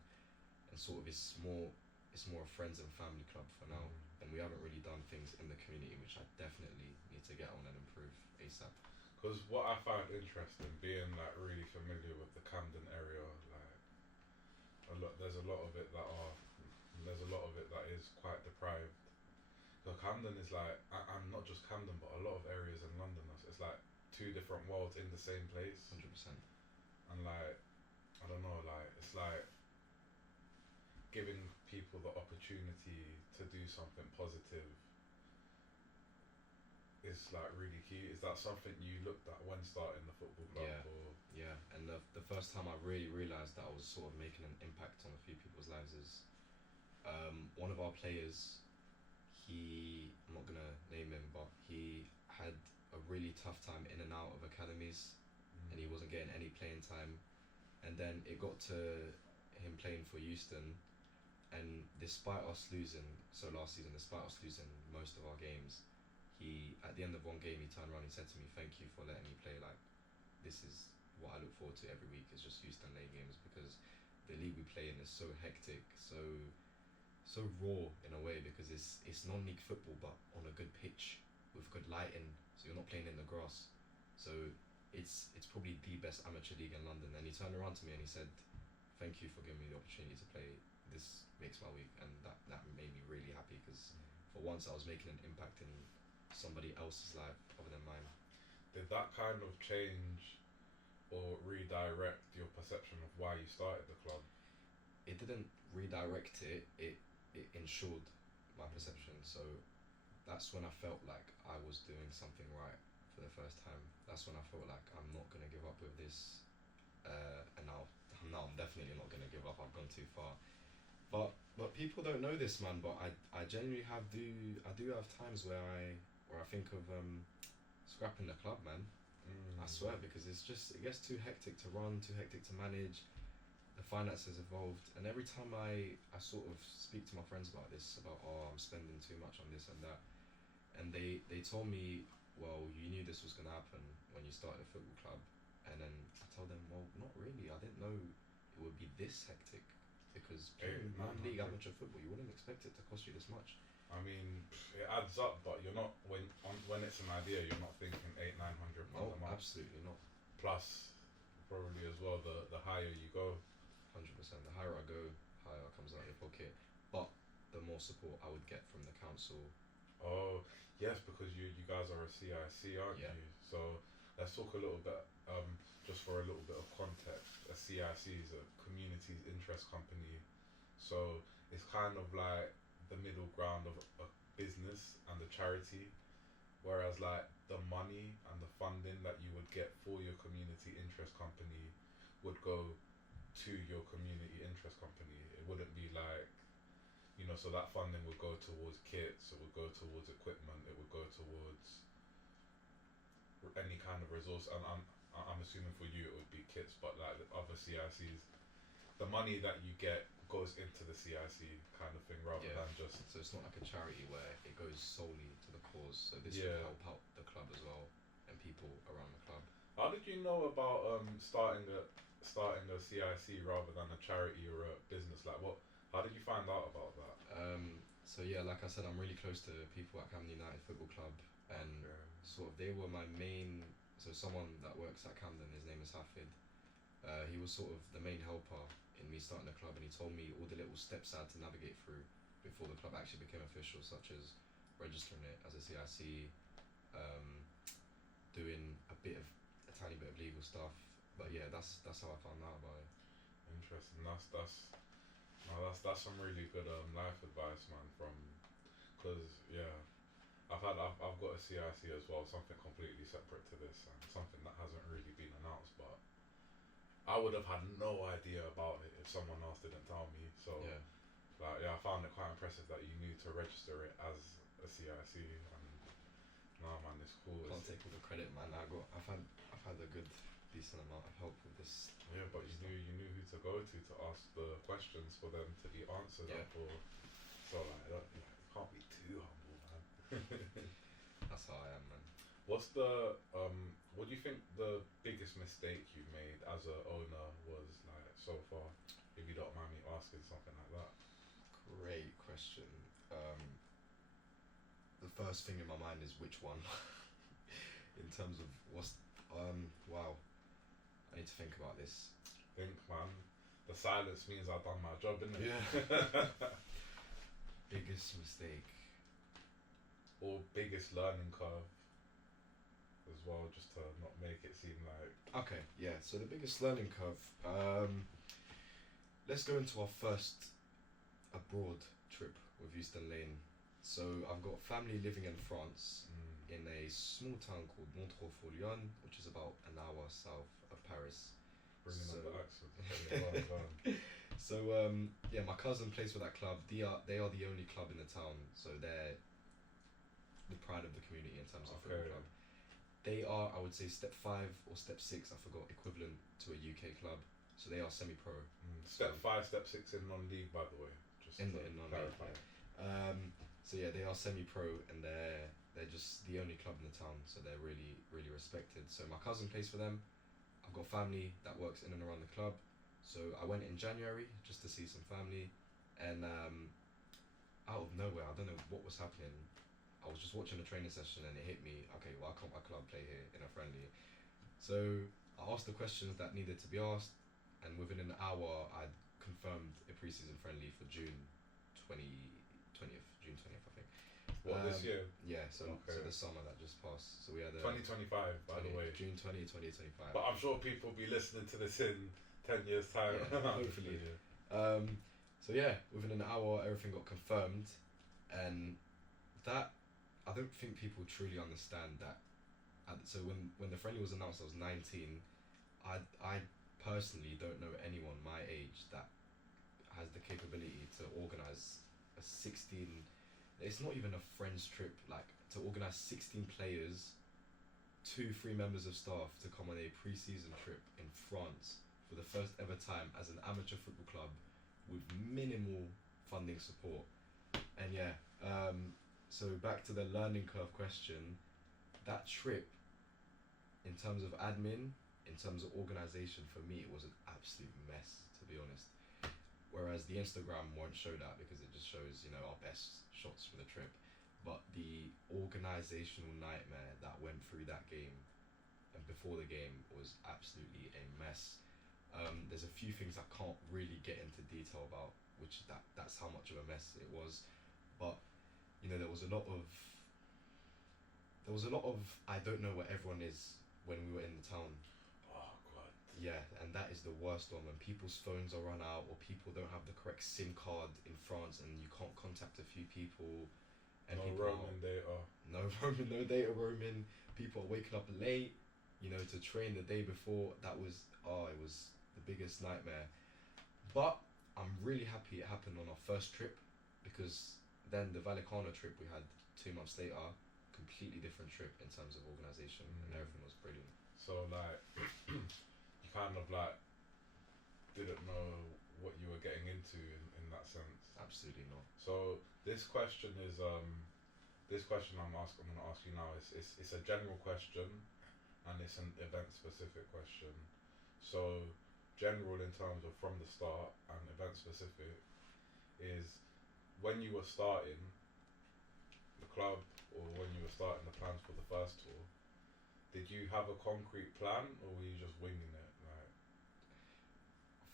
and sort of it's more a friends and family club for now, and we haven't really done things in the community, which I definitely need to get on and improve ASAP. Because what I found interesting, being like really familiar with the Camden area, like there's a lot of it that is quite deprived. So Camden is like, and not just Camden, but a lot of areas in London, it's like two different worlds in the same place. 100%. And like, I don't know, like it's like giving people the opportunity to do something positive is like really key. Is that something you looked at when starting the football club? Yeah. Or? Yeah, and the first time I really realised that I was sort of making an impact on a few people's lives is one of our players, I'm not going to name him, but he had a really tough time in and out of academies and he wasn't getting any playing time. And then it got to him playing for Euston, and despite us losing, so last season, despite us losing most of our games, he, at the end of one game, he turned around and he said to me, "Thank you for letting me play. Like, this is what I look forward to every week, is just Euston Lane games, because the league we play in is so hectic, so raw in a way, because it's non-league football but on a good pitch with good lighting, so you're not playing in the grass. So it's probably the best amateur league in London." And he turned around to me and he said, "Thank you for giving me the opportunity to play. This makes my week." And that made me really happy, because for once I was making an impact in somebody else's life other than mine. Did that kind of change or redirect your perception of why you started the club? It didn't redirect it. It ensured my perception. So that's when I felt like I was doing something right for the first time. That's when I felt like I'm not gonna give up with this. And now I'm definitely not gonna give up. I've gone too far. But people don't know this, man. But I genuinely I do have times where I think of scrapping the club, man. I swear, because it gets too hectic to run, too hectic to manage. The finances evolved, and every time I sort of speak to my friends about this, about, oh, I'm spending too much on this and that, and they told me, well, you knew this was gonna happen when you started a football club, and then I told them, well, not really. I didn't know it would be this hectic, because playing non-league amateur football, you wouldn't expect it to cost you this much. I mean, it adds up, but you're not when it's an idea, you're not thinking £800-900 a month. Absolutely not. Plus, probably as well, the higher you go. 100%. The higher I go, higher comes out of your pocket. But the more support I would get from the council. Oh yes, because you guys are a CIC, aren't you? So let's talk a little bit. Just for a little bit of context, a CIC is a community interest company. So it's kind of like the middle ground of a business and a charity, whereas like the money and the funding that you would get for your community interest company would go to your community interest company. It wouldn't be like, so that funding would go towards kits, it would go towards equipment, it would go towards any kind of resource. And I'm assuming for you it would be kits, but like the other CICs, the money that you get goes into the CIC kind of thing, rather than just. So it's not like a charity where it goes solely to the cause. So this would help out the club as well and people around the club. How did you know about starting a CIC rather than a charity or a business? Like what? How did you find out about that? So yeah, like I said, I'm really close to people at Camden United Football Club, and sort of they were my main. So someone that works at Camden, his name is Hafid. He was sort of the main helper in me starting the club, and he told me all the little steps I had to navigate through before the club actually became official, such as registering it as a CIC, doing a tiny bit of legal stuff. But yeah, that's how I found out about it. Interesting. That's some really good life advice, man. Because I've got a CIC as well, something completely separate to this, and something that hasn't really been announced, but I would have had no idea about it if someone else didn't tell me. So I found it quite impressive that you knew to register it as a CIC. And no, man, it's cool. Can't take all the credit, man. I've had a good decent amount of help with this. Yeah, but you knew who to go to ask the questions for them to be answered. So like, you can't be too humble, man. That's how I am, man. What do you think the biggest mistake you've made as a owner was, like, so far? If you don't mind me asking something like that. Great question. The first thing in my mind is which one. In terms of wow. I need to think about this. Think, man. The silence means I've done my job, innit? Yeah. Biggest mistake. Or biggest learning curve as well, just to not make it seem like. Okay, yeah. So the biggest learning curve. Let's go into our first abroad trip with Euston Lane. So I've got family living in France, in a small town called Montreux-sur-Lyon, which is about an hour south of Paris. Bringing So- up the accent. Okay, go on. So yeah, my cousin plays for that club. They are the only club in the town, so they're the pride of the community in terms of Okay. football club. They are, I would say, step 5 or step 6. I forgot, equivalent to a UK club. So they are semi-pro. Step 5, step 6 in non-league, by the way. Just In to non-league, clarify. So yeah, they are semi-pro, and they're just the only club in the town. So they're really really respected. So my cousin plays for them. I've got family that works in and around the club. So I went in January just to see some family, and out of nowhere, I don't know what was happening. I was just watching a training session and it hit me, okay, why can't my club play here in a friendly? So I asked the questions that needed to be asked, and within an hour I'd confirmed a pre-season friendly for June 20th, I think. What, this year? Yeah, so Okay. the summer that just passed. So we had a 2025, by the way. June 2025. But I'm sure people will be listening to this in 10 years' time. Yeah, hopefully. So yeah, within an hour everything got confirmed, and that, I don't think people truly understand that. So when the friendly was announced, I was 19. I personally don't know anyone my age that has the capability to organise a 16. It's not even a friends trip. Like, to organise 16 players, 2-3 members of staff to come on a pre-season trip in France for the first ever time as an amateur football club with minimal funding support. And yeah, so back to the learning curve question, that trip, in terms of admin, in terms of organisation, for me it was an absolute mess, to be honest. Whereas the Instagram won't show that because it just shows, you know, our best shots from the trip. But the organisational nightmare that went through that game and before the game was absolutely a mess. There's a few things I can't really get into detail about, which that's how much of a mess it was. But you know, there was a lot of I don't know where everyone is when we were in the town. Oh, God. Yeah, and that is the worst one, when people's phones are run out or people don't have the correct SIM card in France and you can't contact a few people. And No people roaming data. no roaming, no data roaming. People are waking up late, you know, to train the day before. It was the biggest nightmare. But I'm really happy it happened on our first trip, because then the Vallecano trip we had 2 months later, completely different trip in terms of organisation, and everything was brilliant. So, like, you kind of, like, didn't know what you were getting into in that sense. Absolutely not. So, this question is, this question I'm going to ask you now it's a general question, and it's an event-specific question. So, general in terms of from the start, and event-specific is when you were starting the club, or when you were starting the plans for the first tour, did you have a concrete plan, or were you just winging it? Like,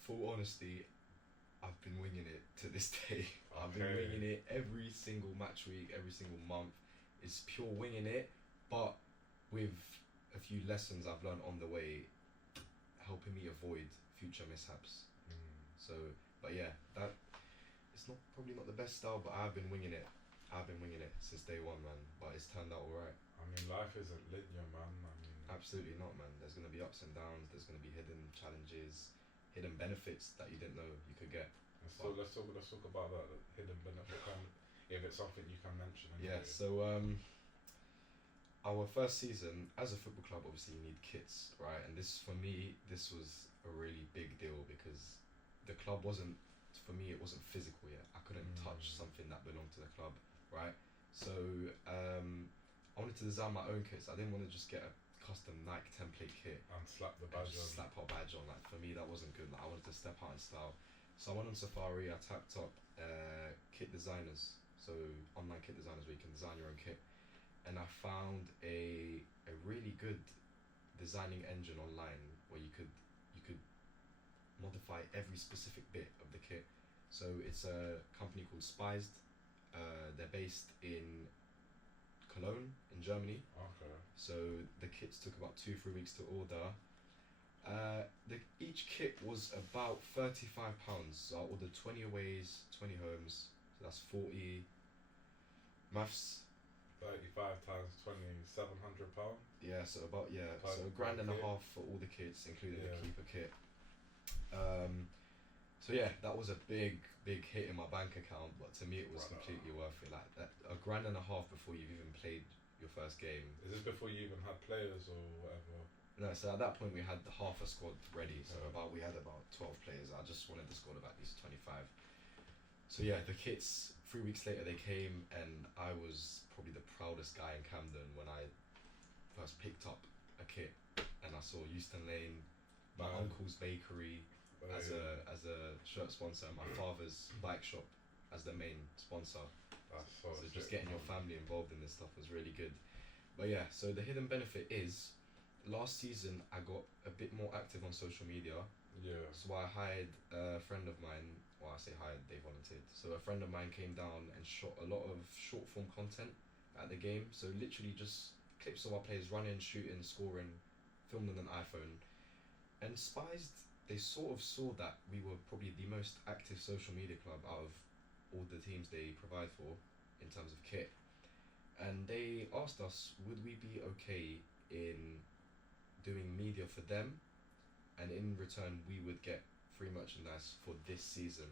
Full honesty, I've been winging it to this day. I've been Okay. winging it every single match week, every single month. It's pure winging it, but with a few lessons I've learned on the way, helping me avoid future mishaps. So, but yeah, that it's probably not the best style, but I've been winging it. I've been winging it since day one, man. But it's turned out alright. I mean, life isn't linear, man. I mean, Absolutely not, man. There's gonna be ups and downs. There's gonna be hidden challenges, hidden benefits that you didn't know you could get. let's talk about that, the hidden benefit. If it's something you can mention. Yeah. Anyway. So our first season as a football club, obviously you need kits, right? And for me, this was a really big deal, because the club wasn't, for me, it wasn't physical yet. I couldn't touch something that belonged to the club, right? So I wanted to design my own kits. I didn't want to just get a custom Nike template kit And slap the and badge just on. slap our badge on. Like, for me, that wasn't good. Like, I wanted to step out in style. So I went on Safari. I tapped up kit designers, so online kit designers where you can design your own kit, and I found a really good designing engine online where you could modify every specific bit of the kit. So it's a company called Spiced. They're based in Cologne in Germany. Okay. So the kits took about 2-3 weeks to order. Each kit was about £35. So I ordered 20 aways, 20 homes. So that's 40. Maths 35 times 20, £700. Yeah, so about Per- so a per grand and a kit. half for all the kits, including Yeah. the keeper kit. So yeah, that was a big hit in my bank account, but to me it was Brother. completely worth it. Like that, a grand and a half before you've even played your first game. Is this before you even had players or whatever? No, so at that point we had half a squad ready. So Yeah. we had about 12 players. I just wanted the squad of at least 25. So yeah, the kits. 3 weeks later they came, and I was probably the proudest guy in Camden when I first picked up a kit, and I saw Euston Lane, my Man. uncle's bakery as a shirt sponsor, and my father's bike shop as the main sponsor. That's So sick, just getting your man. family involved in this stuff was really good. But yeah, so the hidden benefit is, last season I got a bit more active on social media. Yeah. So I hired a friend of mine, well I say hired, they volunteered. So a friend of mine came down and shot a lot of short form content at the game. So literally just clips of our players running, shooting, scoring, filmed on an iPhone. And Spies, they sort of saw that we were probably the most active social media club out of all the teams they provide for in terms of kit. And they asked us, would we be okay in doing media for them, and in return we would get free merchandise for this season.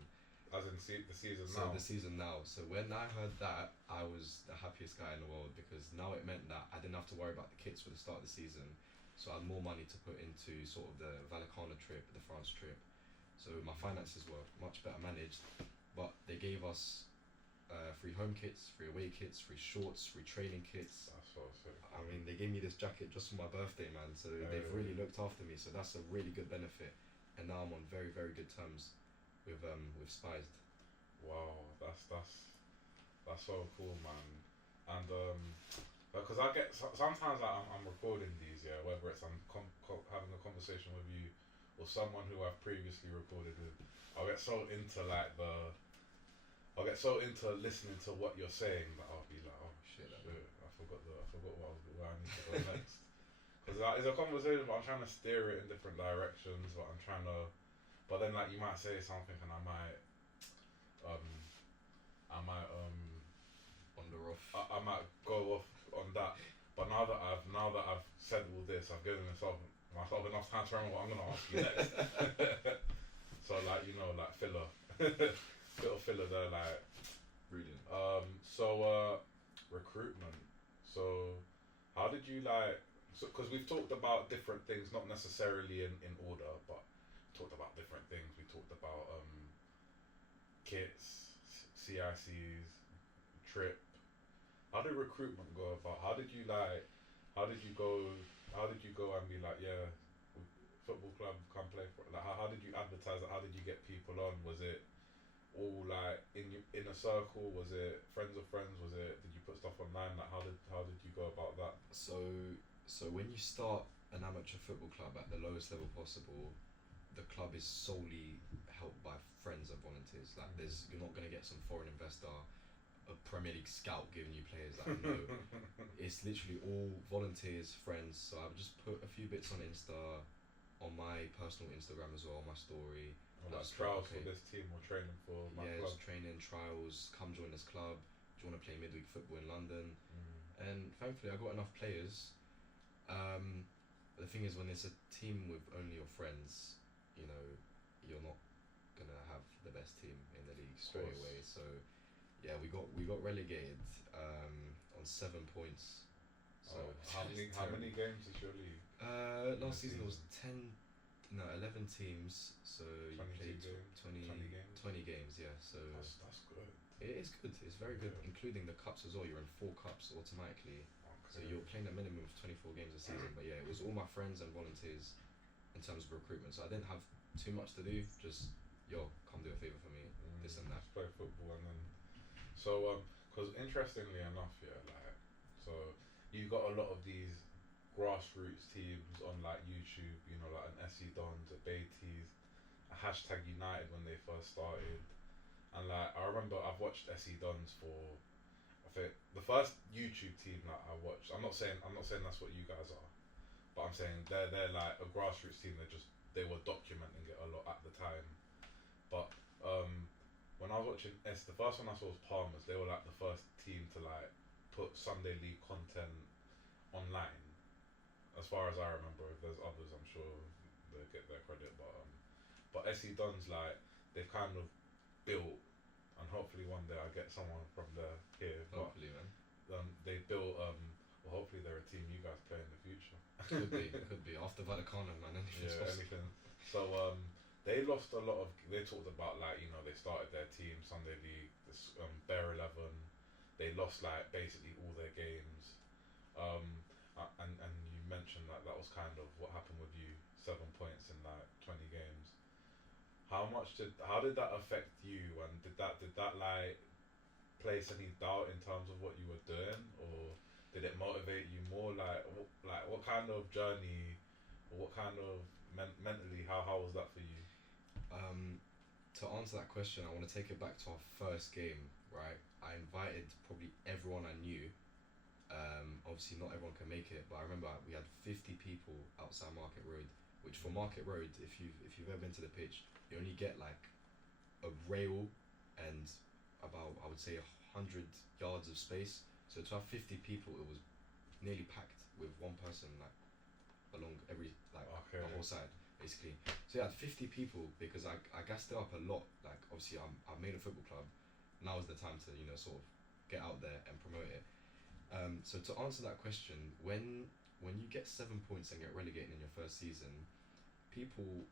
As in the season So now. the season now. So when I heard that, I was the happiest guy in the world, because now it meant that I didn't have to worry about the kits for the start of the season. So I had more money to put into sort of the Vallecano trip, the France trip. So my finances were much better managed, but they gave us free home kits, free away kits, free shorts, free training kits. That's so sick. I mean, they gave me this jacket just for my birthday, man. So they've really looked after me. So that's a really good benefit. And now I'm on very, very good terms with Spies. Wow, that's so cool, man. And because I get sometimes like, I'm recording these, yeah, whether it's I'm having a conversation with you or someone who I've previously recorded with. I'll get so into listening to what you're saying that I'll be like, oh shit, I forgot where I need to go next. Because it's a conversation, but I'm trying to steer it in different directions. But then like you might say something, and I might Wander off. I might go off on that. But now that I've said all this, I've given myself enough time to remember what I'm gonna ask you next. So like like filler, little filler there, like. Brilliant. So recruitment. So how did you like? So because we've talked about different things, not necessarily in order, but talked about different things. We talked about kits, CICs, trip. How did recruitment go about? How did you go? How did you go and be like, yeah, football club, come play for? Like, how did you advertise it? How did you get people on? Was it all like in a circle? Was it friends of friends? Did you put stuff online? Like how did you go about that? So when you start an amateur football club at the lowest level possible, the club is solely helped by friends and volunteers. Like you're not gonna get some foreign investor, a Premier League scout giving you players. Like no, it's literally all volunteers, friends. So I've just put a few bits on Insta, on my personal Instagram as well, my story. Like trials for this team or training for my club. Just training, trials, come join this club. Do you want to play midweek football in London? And thankfully I got enough players. But the thing is, when it's a team with only your friends, you're not gonna have the best team in the league straight away. So yeah, we got relegated on 7 points. So how many games is your league? Last season it was 11 teams, so you played 20 games, yeah. So that's good. It is good. It's very good, including the cups as well. You're in 4 cups automatically, so you're playing a minimum of 24 games a season. But yeah, it was all my friends and volunteers in terms of recruitment. So I didn't have too much to do. Just come do a favor for me, this and that. Just play football, and then so because interestingly enough, yeah, like so you got a lot of these grassroots teams on like YouTube, like an SE Dons, a Beatties, a hashtag United when they first started, and like I remember I've watched SE Dons for, I think the first YouTube team that I watched. I'm not saying that's what you guys are, but I'm saying they're like a grassroots team. They were documenting it a lot at the time, but when I was watching the first one I saw was Palmers. They were like the first team to like put Sunday League content online. As far as I remember, if there's others, I'm sure they get their credit. But SE Dons, like, they've kind of built, and hopefully one day I get someone from there here. Hopefully, man. They built. Well, hopefully they're a team you guys play in the future. Could be after Vallecano, man. Anything's possible. Anything. So they lost a lot of. They talked about, like, you know, they started their team Sunday League, this Bear 11. They lost, like, basically all their games. And you mentioned that was kind of what happened with you. 7 points in like 20 games. How did that affect you, and did that like place any doubt in terms of what you were doing, or did it motivate you more? Like what kind of journey, or what kind of mentally, how was that for you? To answer that question, I want to take it back to our first game, right? I invited probably everyone I knew. Obviously not everyone can make it, but I remember we had 50 people outside Market Road, which for Market Road, if you've ever been to the pitch, you only get like a rail and about, I would say, 100 yards of space. So to have 50 people, it was nearly packed with one person like along every the whole side basically. So yeah, 50 people, because I gassed it up a lot. Like, obviously I've made a football club. Now is the time to, you know, sort of get out there and promote it. So to answer that question, when you get 7 points and get relegated in your first season, people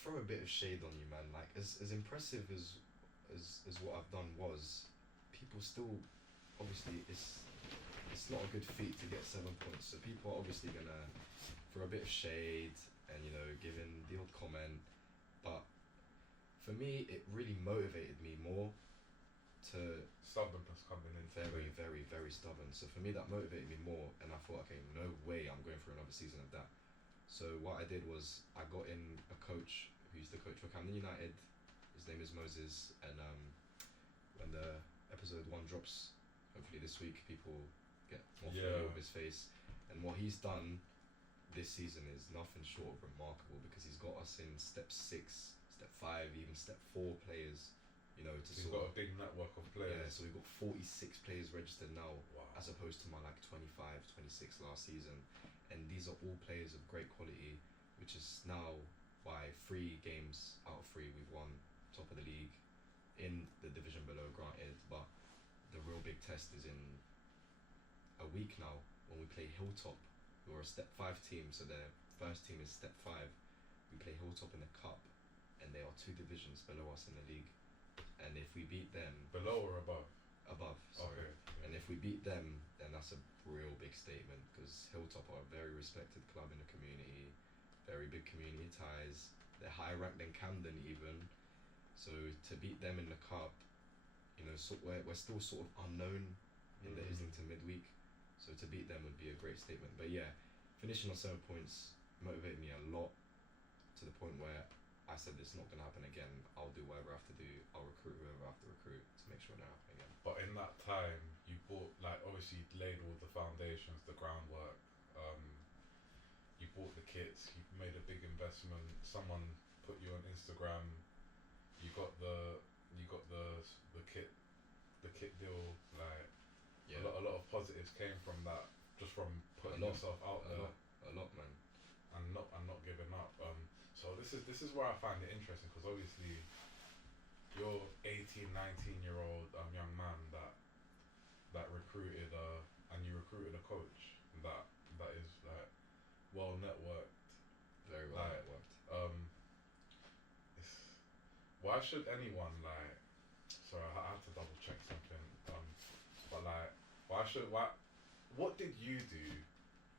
throw a bit of shade on you, man. Like, as impressive as what I've done was, people still, obviously, it's not a good feat to get 7 points. So people are obviously gonna throw a bit of shade and, you know, give in the odd comment. But for me, it really motivated me more to Stubbornness coming in. Very, very, very stubborn. So for me, that motivated me more, and I thought, okay, no way I'm going for another season of that. So what I did was I got in a coach who used to coach for Camden United. His name is Moses, and when the episode 1 drops, hopefully this week, people get more familiar with his face. And what he's done this season is nothing short of remarkable, because he's got us in step 6, step 5, even step 4 players. You know, he's got a big network of players. Yeah, so we've got 46 players registered now, wow, as opposed to my like 25, 26 last season. And these are all players of great quality, which is now why 3 games out of 3 we've won top of the league in the division below, granted, but the real big test is in a week now when we play Hilltop, who are a step 5 team, so their first team is step 5. We play Hilltop in the cup, and they are 2 divisions below us in the league. And if we beat them... Below or above? Above, sorry. Okay. And if we beat them, then that's a real big statement, because Hilltop are a very respected club in the community, very big community ties. They're higher ranked than Camden even. So to beat them in the cup, you know, we're still sort of unknown in the Islington midweek. So to beat them would be a great statement. But yeah, finishing on 7 points motivated me a lot, to the point where I said, it's not going to happen again. I'll do whatever I have to do. I'll recruit whoever I have to recruit to make sure it don't happen again. But in that time, you bought, like, obviously you laid all the foundations, the groundwork. You bought the kits. You made a big investment. Someone put you on Instagram. You got the kit deal. Like, yeah, a lot of positives came from that, just from putting yourself out there. A lot, man. And not giving up. So this is where I find it interesting, because obviously you're 18, 19-year-old young man that recruited and you recruited a coach that is like well networked, very well networked. Why should anyone, like, sorry, I have to double check something. But like, what did you do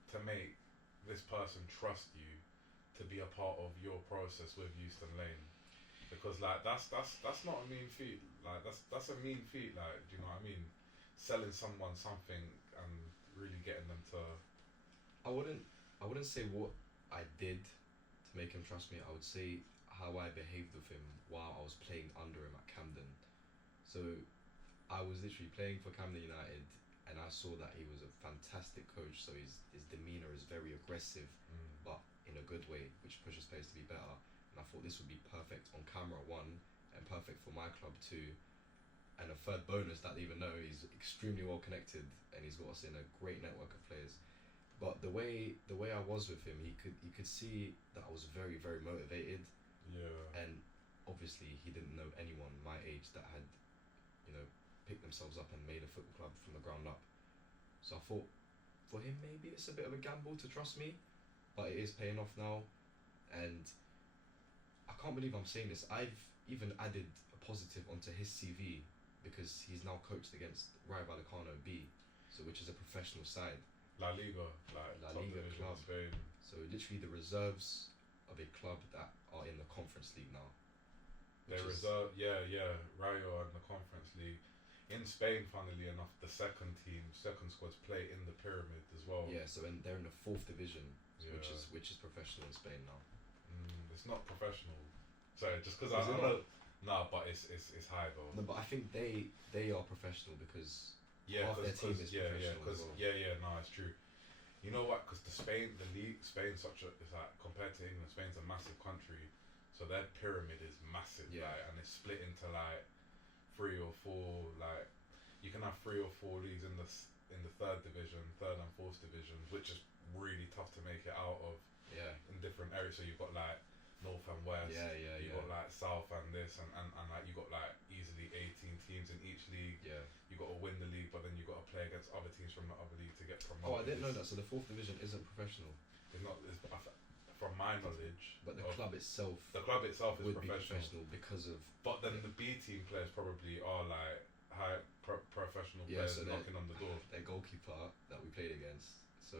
to make this person trust you to be a part of your process with Euston Lane? Because like that's not a mean feat. Like that's a mean feat. Like, do you know what I mean? Selling someone something and really getting them to. I wouldn't say what I did to make him trust me. I would say how I behaved with him while I was playing under him at Camden. So I was literally playing for Camden United, and I saw that he was a fantastic coach. So his demeanour is very aggressive, but in a good way, which pushes players to be better. And I thought this would be perfect on camera, 1, and perfect for my club 2. And a third bonus that they even know, he's extremely well connected, and he's got us in a great network of players. But the way I was with him, he could see that I was very, very motivated. Yeah. And obviously he didn't know anyone my age that had, picked themselves up and made a football club from the ground up. So I thought, for him maybe it's a bit of a gamble to trust me, but it is paying off now. And I can't believe I'm saying this. I've even added a positive onto his CV because he's now coached against Rayo Vallecano B, which is a professional side. La Liga, like La top Liga division club. of Spain. So literally the reserves of a club that are in the Conference League now. They reserve, Rayo and the Conference League. In Spain, funnily enough, the second squads play in the pyramid as well. Yeah, so they're in the 4th division, Yeah. which is professional in Spain now. It's not professional. Sorry, just because Is it not? No, but it's high though. No, but I think they are professional because Yeah, half their team is professional as well. No, it's true. You know what? Because Spain's it's like compared to England, Spain's a massive country, so their pyramid is massive. Yeah. Like, and it's split into like 3 or 4. Like, you can have 3 or 4 leagues in the 3rd division, 3rd and 4th divisions, which is really tough to make it out of. Yeah. In different areas, so you've got like North and West. You've got like South and this and like you got like easily 18 teams in each league. Yeah. You got to win the league, but then you got to play against other teams from the other league to get promoted. Oh, I didn't know that. So the 4th division isn't professional. It's not. From my knowledge. But the club itself. The club itself is would professional. be because of. But then the B team players probably are like high professional players so knocking on the door. Their goalkeeper that we played against. So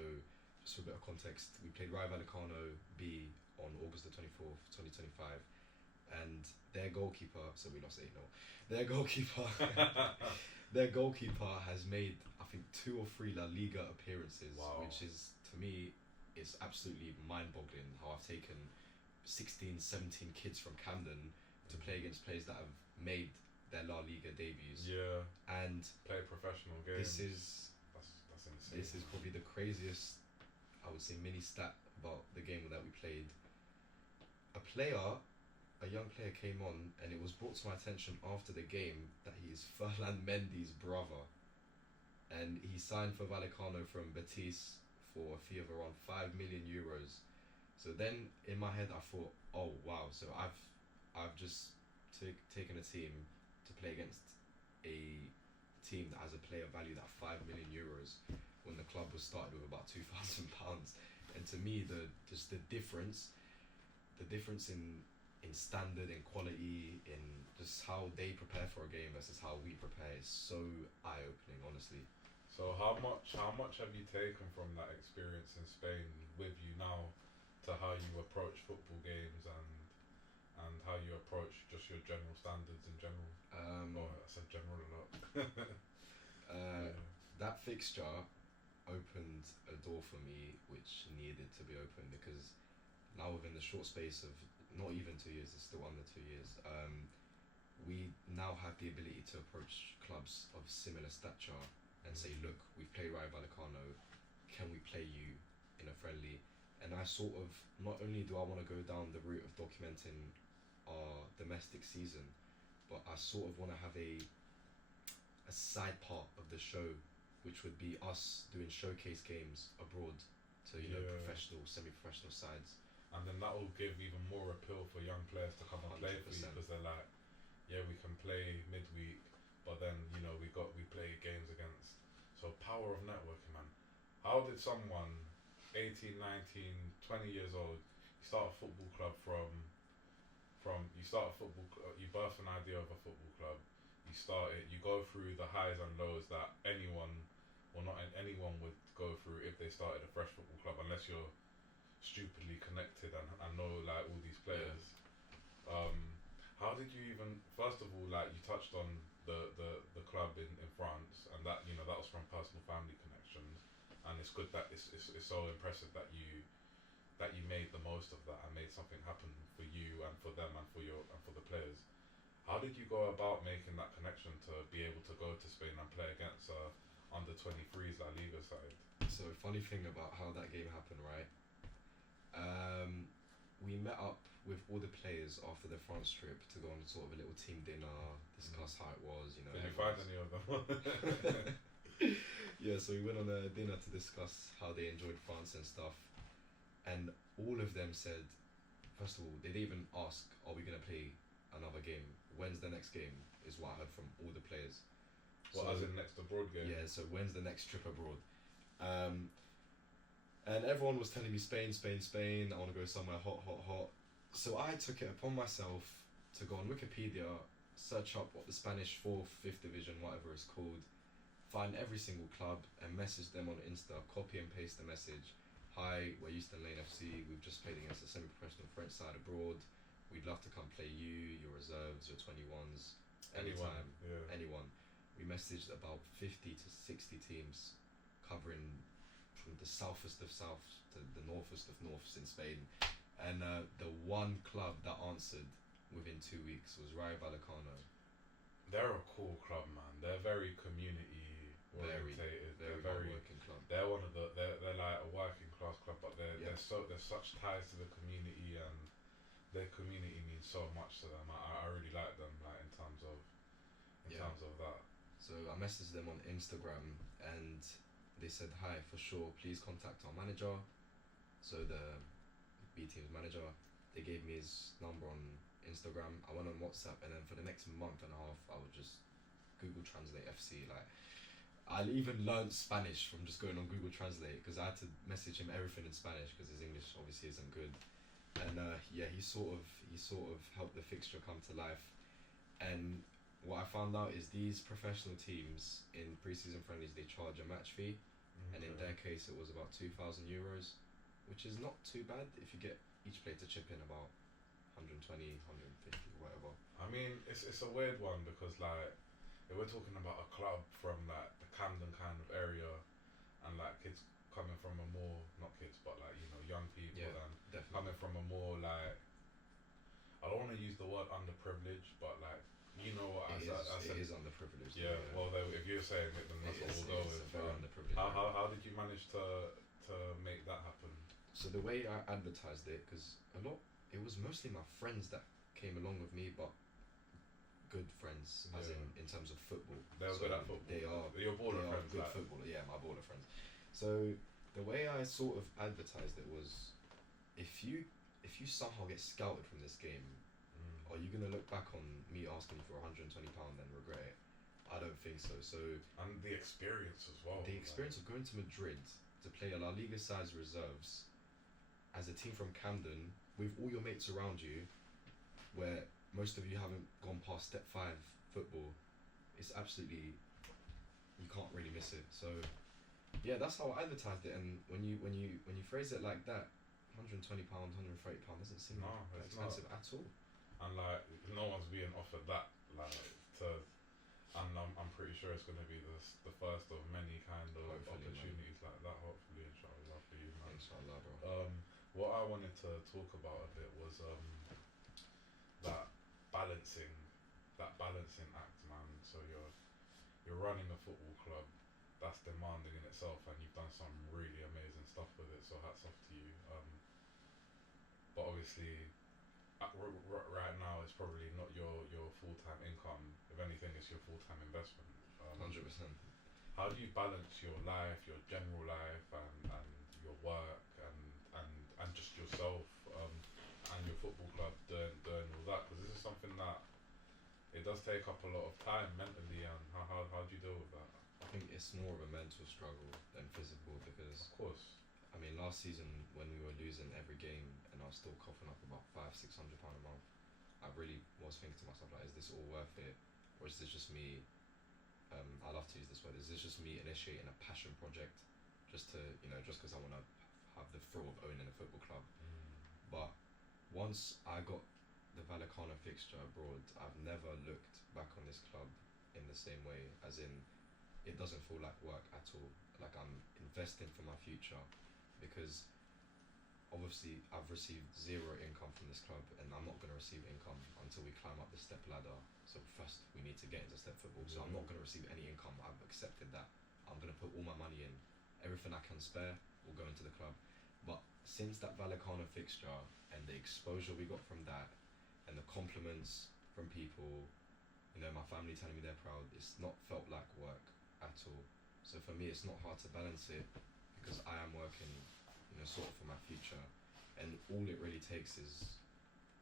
just for a bit of context, we played Rayo Vallecano B on August the 24th, 2025, and their goalkeeper. So we lost 8-0. Their goalkeeper. Their goalkeeper has made, I think, 2 or 3 La Liga appearances, which is, to me, it's absolutely mind-boggling how I've taken 16, 17 kids from Camden to play against players that have made their La Liga debuts. Yeah. And play professional games. That's insane. This is probably the craziest, I would say, mini stat about the game that we played. A young player came on, and it was brought to my attention after the game that he is Ferland Mendy's brother, and he signed for Vallecano from Betis for a fee of around €5 million. So then in my head I thought, oh wow, so I've just taken a team to play against a team that has a player valued at €5 million when the club was started with about £2,000. And to me, the difference in standard, in quality, in just how they prepare for a game versus how we prepare is so eye-opening, honestly. So how much have you taken from that experience in Spain with you now to how you approach football games and how you approach just your general standards in general? I said general a lot. That fixture opened a door for me which needed to be opened, because now within the short space of not even 2 years, it's still under 2 years, we now have the ability to approach clubs of similar stature and say, look, we've played Rayo Vallecano, can we play you in a friendly? And I sort of, not only do I want to go down the route of documenting our domestic season, but I sort of want to have a side part of the show, which would be us doing showcase games abroad to professional, semi-professional sides. And then that will give even more appeal for young players to come and play for you, because they're like, yeah, we can play midweek, but then we play games against. So power of networking, man. How did someone 18, 19, 20 years old, you start a football club you birth an idea of a football club, you start it, you go through the highs and lows that anyone would go through if they started a fresh football club, unless you're stupidly connected and know like all these players. How did you even, first of all, like you touched on the club in France, and that that was from personal family connections, and it's good that it's so impressive that you made the most of that and made something happen for you and for them and for the players. How did you go about making that connection to be able to go to Spain and play against under 23s La Liga side? So funny thing about how that game happened, right? We met up with all the players after the France trip to go on sort of a little team dinner, discuss how it was, you know. Did you find any of them? Yeah, so we went on a dinner to discuss how they enjoyed France and stuff, and all of them said, first of all, they didn't even ask, are we going to play another game? When's the next game? Is what I heard from all the players. What, as in next abroad game? Yeah, so when's the next trip abroad? And everyone was telling me Spain, Spain, Spain, I want to go somewhere hot, hot, hot. So I took it upon myself to go on Wikipedia, search up what the Spanish 4th, 5th division, whatever it's called, find every single club and message them on Insta, copy and paste the message. Hi, we're Euston Lane FC, we've just played against a semi-professional French side abroad. We'd love to come play you, your reserves, your 21s, anytime, anyone. We messaged about 50 to 60 teams covering from the southest of south to the northest of norths in Spain. And the one club that answered within 2 weeks was Rayo Vallecano. They're a cool club, man. They're very community orientated. Very working club. They're one of they're like a working class club, but there's such ties to the community, and their community means so much to them. I really like them, like in terms of that. So I messaged them on Instagram and they said, hi, for sure, please contact our manager. So the B team's manager, they gave me his number on Instagram. I went on WhatsApp, and then for the next month and a half I would just Google Translate FC. Like, I even learned Spanish from just going on Google Translate, because I had to message him everything in Spanish because his English obviously isn't good. And he sort of helped the fixture come to life. And what I found out is these professional teams in pre-season friendlies, they charge a match fee, and in their case it was about €2,000, which is not too bad if you get each player to chip in about 120, 150, whatever. I mean, it's a weird one, because like, if we're talking about a club from like the Camden kind of area, and like kids coming from a more, not kids, but like, you know, young people, and definitely. coming from a more like, I don't want to use the word underprivileged, but like, you know what, it is underprivileged. Yeah, well, if you're saying it, then that's what we'll go with. Very underprivileged. How did you manage to make that happen? So the way I advertised it, because it was mostly my friends that came along with me, but good friends, as in terms of football. They're good at football. They are. Your baller friends. Good footballer. Yeah, my baller friends. So the way I sort of advertised it was, if you somehow get scouted from this game, are you gonna look back on me asking for £120 and regret it? I don't think so. And the experience as well. The experience of going to Madrid to play a La Liga size reserves as a team from Camden with all your mates around you, where most of you haven't gone past step 5 football, it's absolutely, you can't really miss it. So yeah, that's how I advertised it. And when you phrase it like that, £120, £130 doesn't seem that expensive at all. And like, no one's being offered that, like, and I'm pretty sure it's going to be the first of many kind of opportunities like that, hopefully, inshallah, for you, man. Inshallah, bro. What I wanted to talk about a bit was that balancing act, man. So you're running a football club that's demanding in itself, and you've done some really amazing stuff with it, so hats off to you. But obviously, right now it's probably not your full-time income. If anything, it's your full-time investment. 100%. How do you balance your life, your general life, and your work, and just yourself, and your football club doing all that? Because this is something that it does take up a lot of time mentally. And how do you deal with that? I think it's more of a mental struggle than physical, because of course, I mean, last season when we were losing every game and I was still coughing up about £500-600 a month, I really was thinking to myself, like, is this all worth it, or is this just me? I love to use this word. Is this just me initiating a passion project, just because I want to have the thrill of owning a football club? But once I got the Vallecano fixture abroad, I've never looked back on this club in the same way. As in, it doesn't feel like work at all. Like, I'm investing for my future, because obviously I've received zero income from this club, and I'm not going to receive income until we climb up the step ladder. So first we need to get into step football. So I'm not going to receive any income. I've accepted that. I'm going to put all my money in. Everything I can spare will go into the club. But since that Vallecano fixture and the exposure we got from that, and the compliments from people, my family telling me they're proud, it's not felt like work at all. So for me, it's not hard to balance it because I am working, sort of for my future, and all it really takes is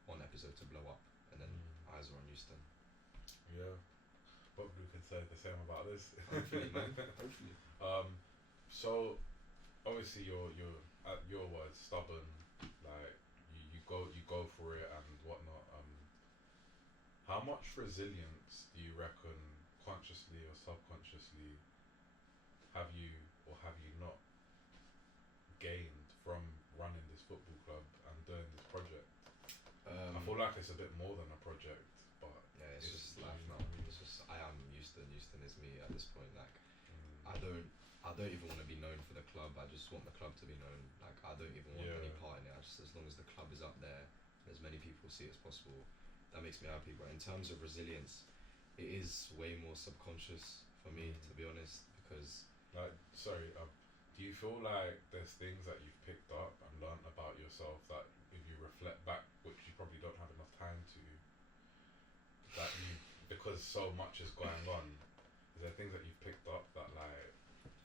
one episode to blow up, and then eyes are on Euston. Yeah, hopefully we can say the same about this. Hopefully, man. Hopefully. So obviously you're at your words stubborn, like you go for it and whatnot. How much resilience do you reckon, consciously or subconsciously, have you or have you not gained from running this football club and doing this project? I feel like it's a bit more than a project, but yeah, it's just life now. It's just I am Euston. Euston is me at this point. Like I don't even want to be known for the club. I just want the club to be known. Like I don't even want any part in it. I just, as long as the club is up there, and as many people see it as possible, that makes me happy. But in terms of resilience, it is way more subconscious for me, to be honest, because do you feel like there's things that you've picked up and learnt about yourself that if you reflect back, which you probably don't have enough time to, that you, because so much is going on, is there things that you've picked up that like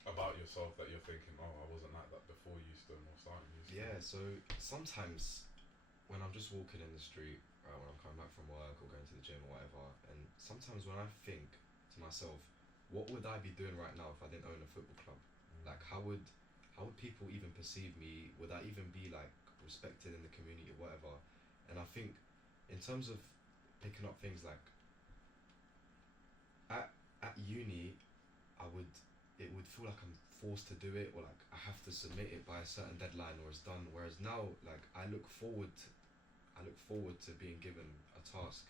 about yourself that you're thinking, oh, I wasn't like that before Euston or starting Euston? Yeah, so sometimes when I'm just walking in the street, right, when I'm coming back from work or going to the gym or whatever, and sometimes when I think to myself, what would I be doing right now if I didn't own a football club? Like how would people even perceive me? Would I even be like respected in the community or whatever? And I think in terms of picking up things like at uni, it would feel like I'm forced to do it, or like I have to submit it by a certain deadline or it's done. Whereas now, like I look forward to being given a task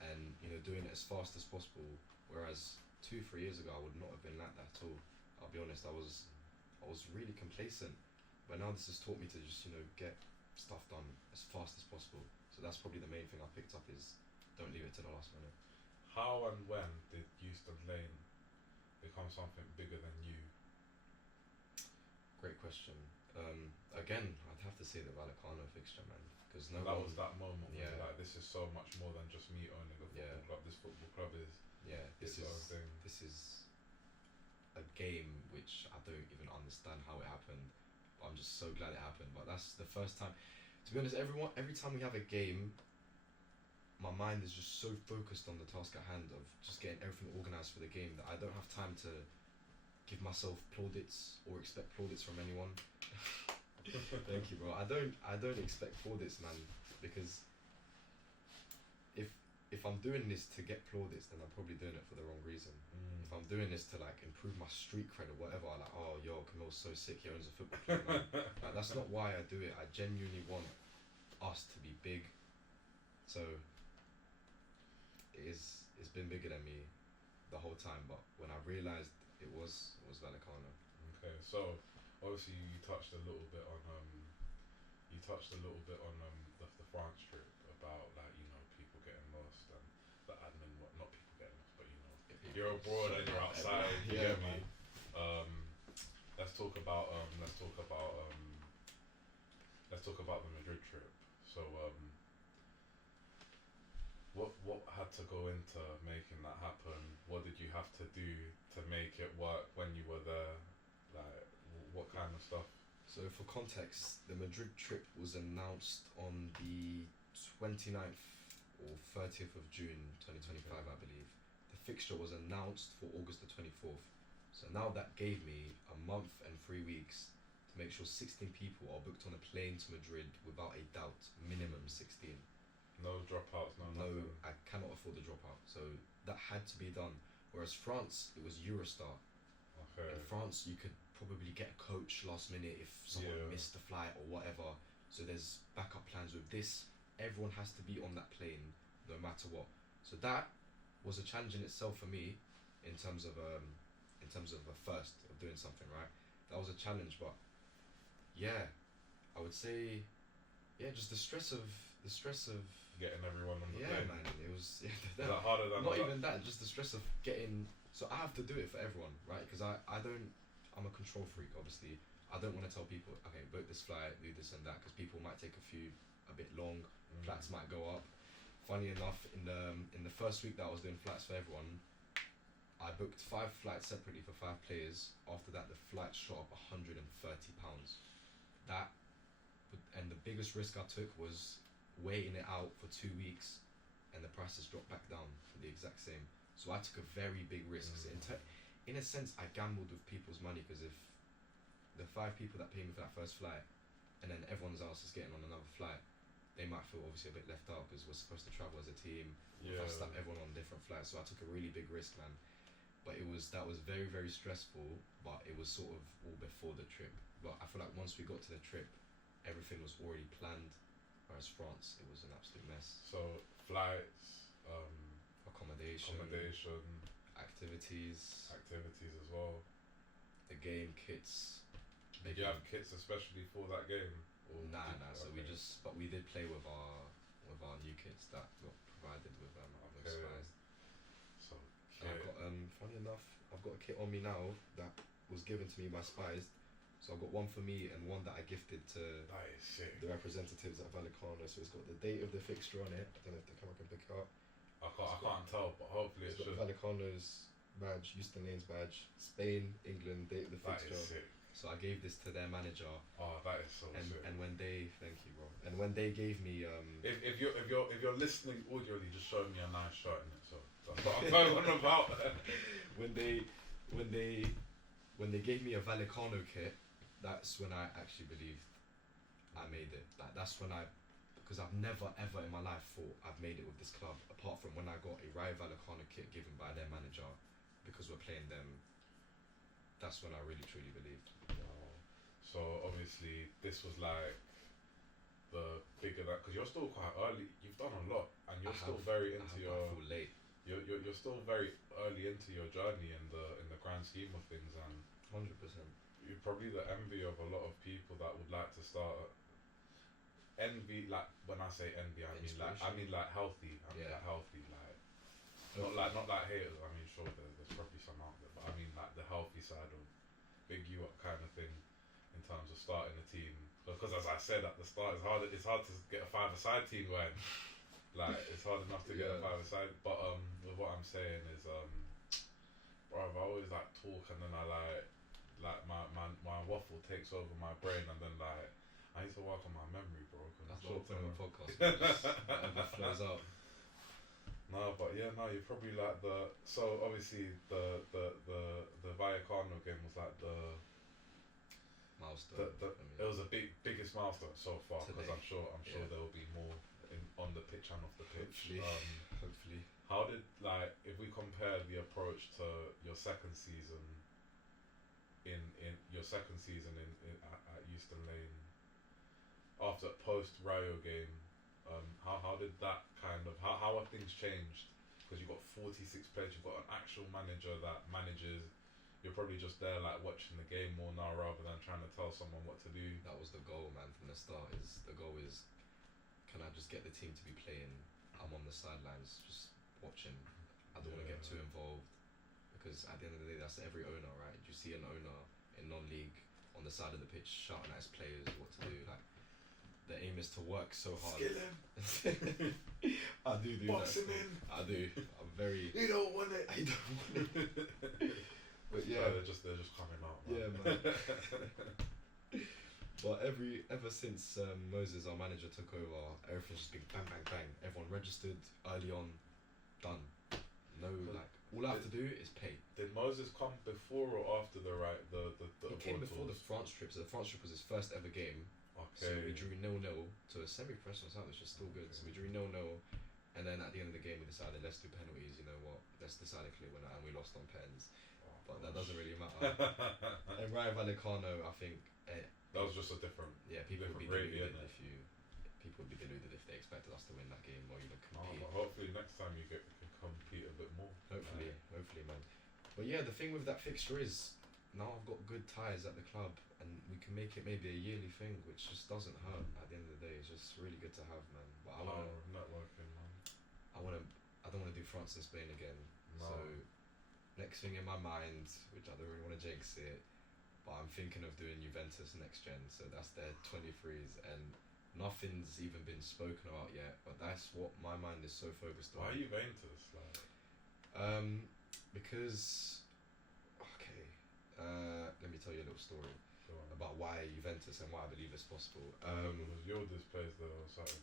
and doing it as fast as possible. Whereas 2-3 years ago I would not have been like that at all. I'll be honest, I was really complacent, but now this has taught me to just get stuff done as fast as possible. So that's probably the main thing I picked up, is don't leave it to the last minute. How and when did Euston Lane become something bigger than you? Great question. Again, I'd have to say the Vallecano fixture, man, because was that moment. Yeah. Like this is so much more than just me owning a football club. This football club is this is a game which I don't even understand how it happened, but I'm just so glad it happened. But that's the first time, to be honest, every time we have a game, my mind is just so focused on the task at hand of just getting everything organised for the game that I don't have time to give myself plaudits or expect plaudits from anyone. Thank you, bro. I don't expect plaudits, man, because if I'm doing this to get plaudits, then I'm probably doing it for the wrong reason. If I'm doing this to like improve my street cred or whatever, like, oh yo, Kamil's so sick, he owns a football club, man. Like, that's not why I do it. I genuinely want us to be big. So it's been bigger than me the whole time, but when I realised it was Vallecano. Okay, so obviously you touched a little bit on the France trip, about like people getting lost and the admin, not people getting lost, but you're abroad and you're outside. You get me? Let's talk about the Madrid trip. So what had to go into making that happen? What did you have to do to make it work when you were there? Like what kind of stuff? So for context, the Madrid trip was announced on the 29th or 30th of June 2025, I believe. The fixture was announced for August the 24th. So now that gave me a month and 3 weeks to make sure 16 people are booked on a plane to Madrid without a doubt, minimum 16. No dropouts, no, nothing. I cannot afford the dropout. So that had to be done. Whereas France, it was Eurostar. Okay. In France, you could probably get a coach last minute if someone missed the flight or whatever. So there's backup plans. With this, everyone has to be on that plane no matter what. So that was a challenge in itself for me, in terms of a first of doing something, right? That was a challenge, but yeah, I would say, just the stress of getting everyone on the plane. Yeah, man, it was Is that harder than not even that, just the stress of getting. So I have to do it for everyone, right? Because I I'm a control freak. Obviously, I don't want to tell people, okay, book this flight, do this and that, because people might take a bit long. Flights might go up. Funny enough, in the first week that I was doing flights for everyone, I booked 5 flights separately for 5 players. After that, the flight shot up £130. That, and the biggest risk I took was waiting it out for 2 weeks, and the prices dropped back down for the exact same. So I took a very big risk. So in a sense, I gambled with people's money, because if the 5 people that pay me for that first flight, and then everyone else is getting on another flight, they might feel obviously a bit left out, because we're supposed to travel as a team. If I stuck everyone on different flights, so I took a really big risk, man. But that was very, very stressful. But it was sort of all before the trip. But I feel like once we got to the trip, everything was already planned. Whereas France, it was an absolute mess. So flights, accommodation, activities as well. The game kits. Did you have kits especially for that game? Or Nah. So we did play with our new kits that got provided with Spies. So and I've got funny enough, I've got a kit on me now that was given to me by Spies. So I've got one for me and one that I gifted to the representatives at Vallecano. So it's got the date of the fixture on it. I don't know if the camera can pick it up. I can't tell, but hopefully it's got Vallecano's badge, Euston Lane's badge, Spain, England, date of the fixture. That is sick. So I gave this to their manager. Oh, that is so sick. And when they, thank you, bro. And when they gave me, if you're listening audioly, just show me a nice shirt in it. So that's what I'm going on about. when they gave me a Vallecano kit, that's when I actually believed I made it. Like that's when because I've never ever in my life thought I've made it with this club, apart from when I got a Rayo Vallecano kit given by their manager because we're playing them. That's when I really truly believed. Wow. So obviously this was like the bigger that, because you're still quite early. You've done a lot, and you're still very into your. I feel late. You're still very early into your journey in the grand scheme of things, and 100%. You're probably the envy of a lot of people that would like to start. Envy, like when I say envy, I mean like healthy. Like healthy, like not like haters. I mean, sure, there's probably some out there, but I mean like the healthy side of big you up kind of thing in terms of starting a team. Because as I said at the start, it's hard to get a 5-a-side team going. Like it's hard enough to get a 5-a-side. But with what I'm saying is, bro, I always like talk and then I like my waffle takes over my brain, and then like I need to work on my memory, bro. That's the whole point of a podcast. Whatever flows out. No, but yeah, no, you're probably like so obviously the Vallecano game was like the milestone. It was the biggest milestone so far, because I'm sure there will be more on the pitch and off the pitch. Hopefully. How did, like, if we compare the approach to your second season in at Euston Lane after post Rayo game, how did that kind of how have things changed? Because you've got 46 players, you've got an actual manager that manages. You're probably just there like watching the game more now rather than trying to tell someone what to do. That was the goal, man, from the start. The goal is, can I just get the team to be playing? I'm on the sidelines just watching. I don't want to get too involved, because at the end of the day, that's every owner, right? You see an owner in non-league on the side of the pitch shouting at his players what to do. Like, the aim is to work so hard. Skill him. I do Box that. him in. I do. I'm very. He don't want it. He don't want it. But yeah, they're just coming out. Man. Yeah, man. But ever since Moses, our manager, took over, everything's just been bang, bang, bang. Everyone registered early on, done. No, like all I have to do is pay. Did Moses come before or after the He came before the France trip. So the France trip was his first ever game. Okay. So we drew 0-0 to a semi-professional side, which is still good. So we drew 0-0, and then at the end of the game we decided, let's do penalties. You know what? Let's decide a clear winner, and we lost on pens. But that doesn't really matter. And Rayo Vallecano, I think that was just a different. Yeah, people would be deluded if they expected us to win that game or even compete. But hopefully next time you can compete a bit more. Hopefully, man. But yeah, the thing with that fixture is now I've got good ties at the club, and we can make it maybe a yearly thing, which just doesn't hurt. At the end of the day, it's just really good to have, man. But I want networking, man. I don't want to do France and Spain again. No. So next thing in my mind, which I don't really want to jinx it, but I'm thinking of doing Juventus next gen, so that's their 23s, and nothing's even been spoken about yet. But that's what my mind is so focused on. Why Juventus? Like, because let me tell you a little story about why Juventus and why I believe it's possible. Was Yildiz plays there or something?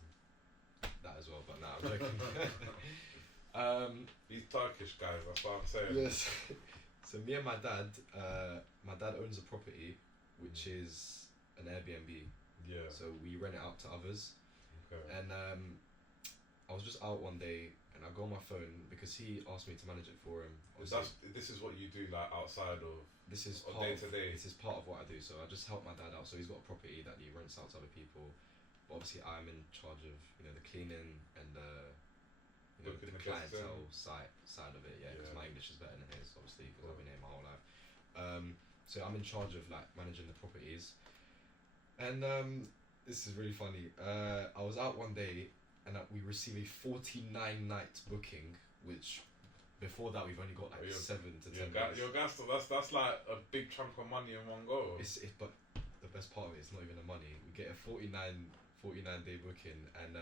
That as well, but nah, I'm joking. He's Turkish, guys. That's what I'm saying. Yes. So me and my dad owns a property which is an Airbnb. Yeah. So we rent it out to others. Okay. And I was just out one day and I go on my phone because he asked me to manage it for him. This is what you do, like outside of. This is day to day. This is part of what I do. So I just help my dad out. So he's got a property that he rents out to other people. But obviously I'm in charge of the cleaning and the clientele side of it. Yeah, because my English is better than his, obviously, because I've been here my whole life. So I'm in charge of like managing the properties. And this is really funny. I was out one day and we received a 49 night booking, which before that we've only got like 7 to 10 days. Your gas, that's like a big chunk of money in one go. But the best part of it is not even the money. We get a 49 day booking, and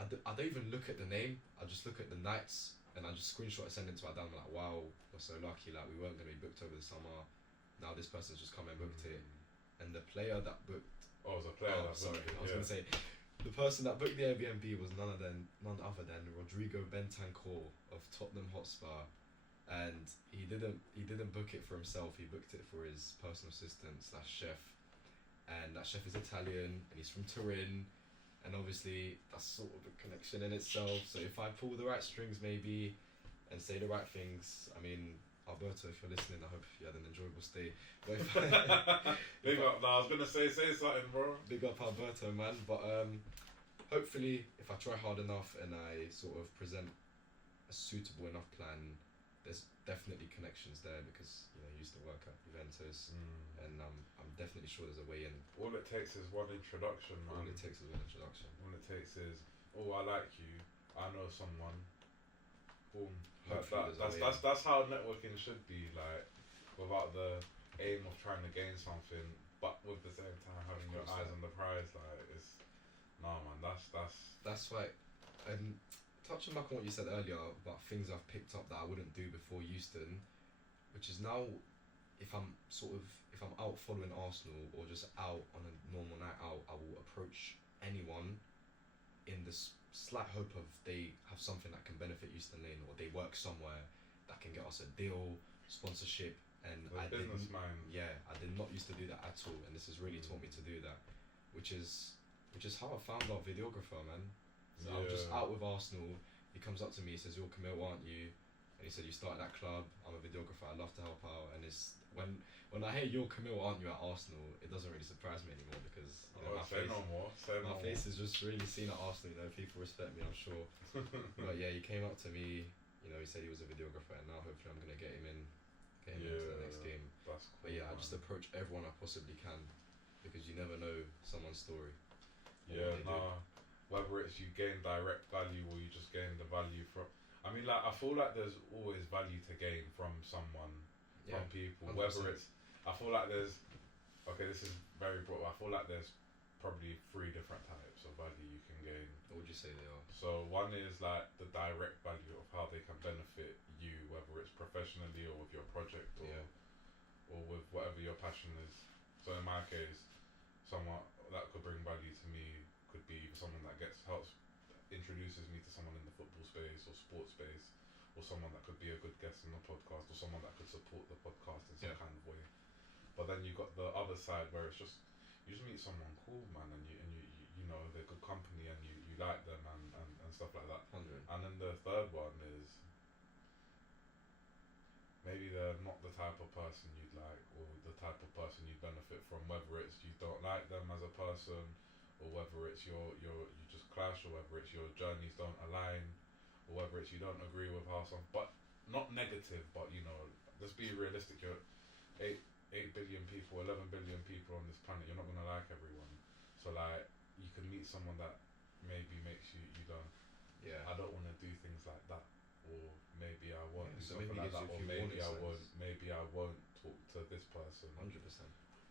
I don't even look at the name. I just look at the nights and I just screenshot and send it to my dad. I'm like, wow, we're so lucky. Like, we weren't going to be booked over the summer. Now this person's just come and booked it. And the player that booked... Oh, it was a player that sorry. booked it. I was going to say, the person that booked the Airbnb was none other than Rodrigo Bentancur of Tottenham Hotspur. And he didn't book it for himself. He booked it for his personal assistant / chef. And that chef is Italian and he's from Turin. And obviously that's sort of a connection in itself. So if I pull the right strings maybe and say the right things, I mean, Alberto, if you're listening, I hope you had an enjoyable stay. But Big up, I was gonna say something, bro. Big up Alberto, man. But hopefully, if I try hard enough and I sort of present a suitable enough plan, there's definitely connections there because I used to work at Juventus, and I'm definitely sure there's a way in. All it takes is one introduction, man. All it takes is one introduction. All it takes is, oh, I like you. I know someone. Boom. That's how networking should be, like, without the aim of trying to gain something, but with the same time having your eyes on the prize. Like, it's man. That's like, touching back on what you said earlier about things I've picked up that I wouldn't do before Euston, which is now, if I'm out following Arsenal or just out on a normal night out, I will approach anyone in this slight hope of they have something that can benefit Euston Lane, or they work somewhere that can get us a deal, sponsorship, and I did not used to do that at all, and this has really taught me to do that, which is how I found our videographer, man. So I was just out with Arsenal. He comes up to me, he says, "You're Kamil, aren't you?" And he said, "You started that club. I'm a videographer. I'd love to help out." And it's when I hear "You're Kamil, aren't you?" at Arsenal, it doesn't really surprise me anymore because my face is just really seen at Arsenal. People respect me, I'm sure. But yeah, he came up to me. He said he was a videographer, and now hopefully I'm gonna get him into the next game. That's cool, but yeah, I just approach everyone I possibly can because you never know someone's story. Whether it's you gain direct value or you just gain the value from. I mean, like, I feel like there's always value to gain from someone, from people. 100%. Whether it's, I feel like there's, this is very broad. I feel like there's probably 3 different types of value you can gain. What would you say they are? So one is like the direct value of how they can benefit you, whether it's professionally or with your project or with whatever your passion is. So in my case, someone that could bring value to me could be someone that introduces me to someone in the football space or sports space, or someone that could be a good guest in the podcast, or someone that could support the podcast in some kind of way. But then you got the other side where it's just you just meet someone cool, man, and you know they're good company and you like them and stuff like that. 100. And then the third one is maybe they're not the type of person you'd like, or the type of person you'd benefit from, whether it's you don't like them as a person, or whether it's you just clash, or whether it's your journeys don't align, or whether it's you don't agree with how some, but not negative, but let's be realistic. You're 8 billion people, 11 billion people on this planet. You're not gonna like everyone. So like, you can meet someone that maybe makes you don't. Yeah. I don't want to do things like that, or maybe I won't do so something like that, or maybe I won't talk to this person. 100%.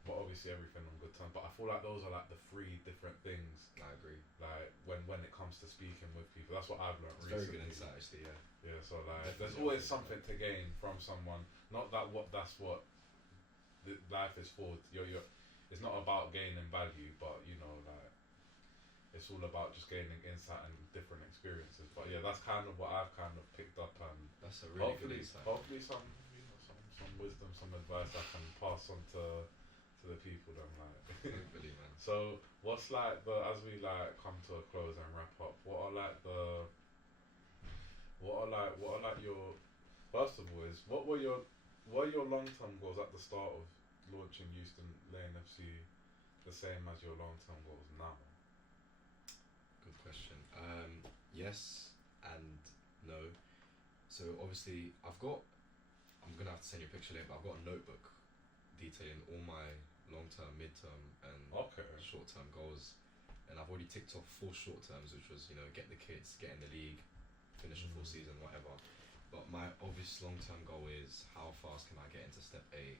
But obviously everything on good terms. But I feel like those are like the three different things. I agree. Like when it comes to speaking with people, that's what I've learned It's recently. very good insight, actually. Yeah. Yeah. So like, Definitely there's always something to gain from someone. Not that that's what life is for. You're. It's not about gaining value, but you know, like, it's all about just gaining insight and different experiences. But yeah, that's kind of what I've kind of picked up, and That's a really good hopefully, insight. hopefully some some wisdom, some advice I can pass on to the people. Then like. Hopefully, man. So what's like as we like come to a close and wrap up? What are like your first of all is what were your long term goals at the start of launching Euston Lane FC? The same as your long term goals now? Good question. Yes and no. So obviously I'm gonna have to send you a picture later, but I've got a notebook detailing all my long-term, mid-term and short-term goals, and I've already ticked off 4 short terms, which was, you know, get the kids, get in the league, finish a full season, whatever. But my obvious long-term goal is how fast can I get into step 8,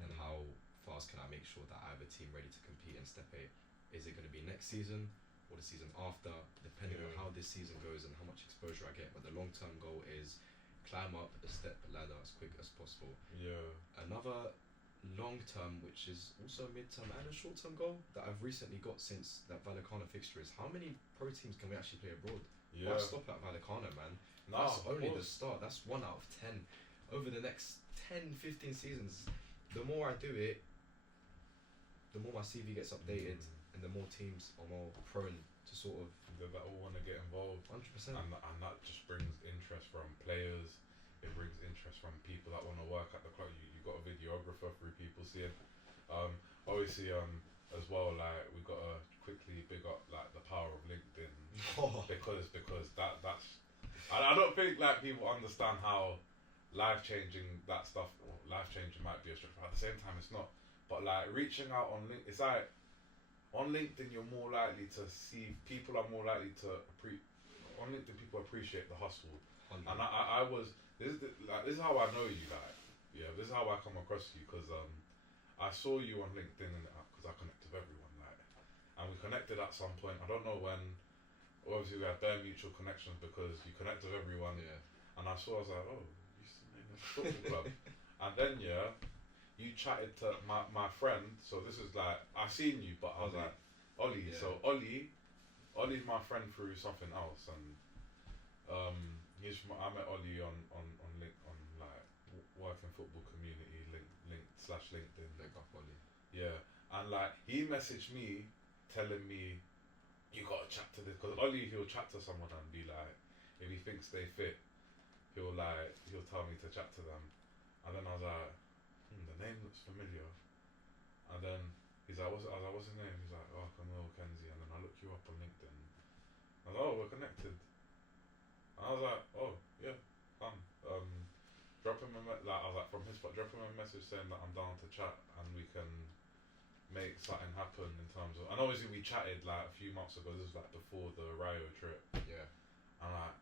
and how fast can I make sure that I have a team ready to compete in step 8. Is it going to be next season or the season after, depending on how this season goes and how much exposure I get. But the long-term goal is climb up a step ladder as quick as possible. Another long-term, which is also a mid-term and a short-term goal that I've recently got since that Vallecano fixture, is how many pro teams can we actually play abroad? Why stop at Vallecano, man? That's only the start. That's 1 out of 10. Over the next 10, 15 seasons, the more I do it, the more my CV gets updated, and the more teams are more prone to sort of that all want to get involved. 100%. And that just brings interest from players. It brings interest from people that want to work at the club. You got a videographer through people seeing. Obviously, as well, like we got to quickly big up like the power of LinkedIn because that's I don't think like people understand how life changing that stuff. Life changing might be a stretch, but at the same time, it's not. But like reaching out on LinkedIn, it's like on LinkedIn you're more likely to see people are more likely to on LinkedIn people appreciate the hustle. 100. And I was this is how I know you, like this is how I come across you, because I saw you on LinkedIn because I connect with everyone, like, and we connected at some point. I don't know when. Obviously we had bare mutual connections because you connect with everyone. And I was like, oh, you used to name this football club. And then you chatted to my friend. So this is like I seen you, but I was like Ollie. Yeah. So Ollie's my friend through something else, and I met Ollie on like working football community LinkedIn. Big up, Ollie. Yeah, and like he messaged me telling me you gotta chat to this, because Ollie, he'll chat to someone and be like, if he thinks they fit, he'll tell me to chat to them, and then I was like, the name looks familiar, and then he's like, what's his name? He's like, oh, Kamil, and then I look you up on LinkedIn. I was like, oh, we're connected. And I was like, oh yeah, done. Drop him I was like, from his spot, drop him a message saying that I'm down to chat and we can make something happen in terms of, and obviously we chatted like a few months ago. This was like before the Rayo trip. Yeah. And like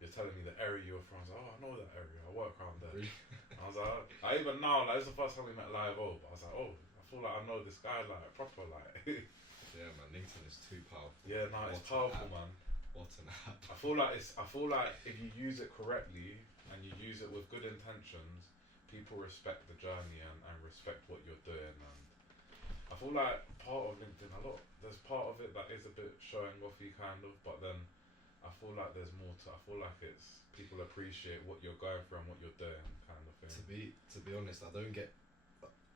you're telling me the area you're from. I was like, oh, I know that area. I work around there. Really? And I was like, even now, like this is the first time we met live. But I was like, oh, I feel like I know this guy like proper like. Yeah, man, LinkedIn is too powerful. Yeah, no, it's powerful, man. What an app. I feel like if you use it correctly and you use it with good intentions, people respect the journey and respect what you're doing. And I feel like part of LinkedIn, there's part of it that is a bit showing offy kind of, but then I feel like there's more to. I feel like it's people appreciate what you're going through and what you're doing, kind of thing. To be honest, I don't get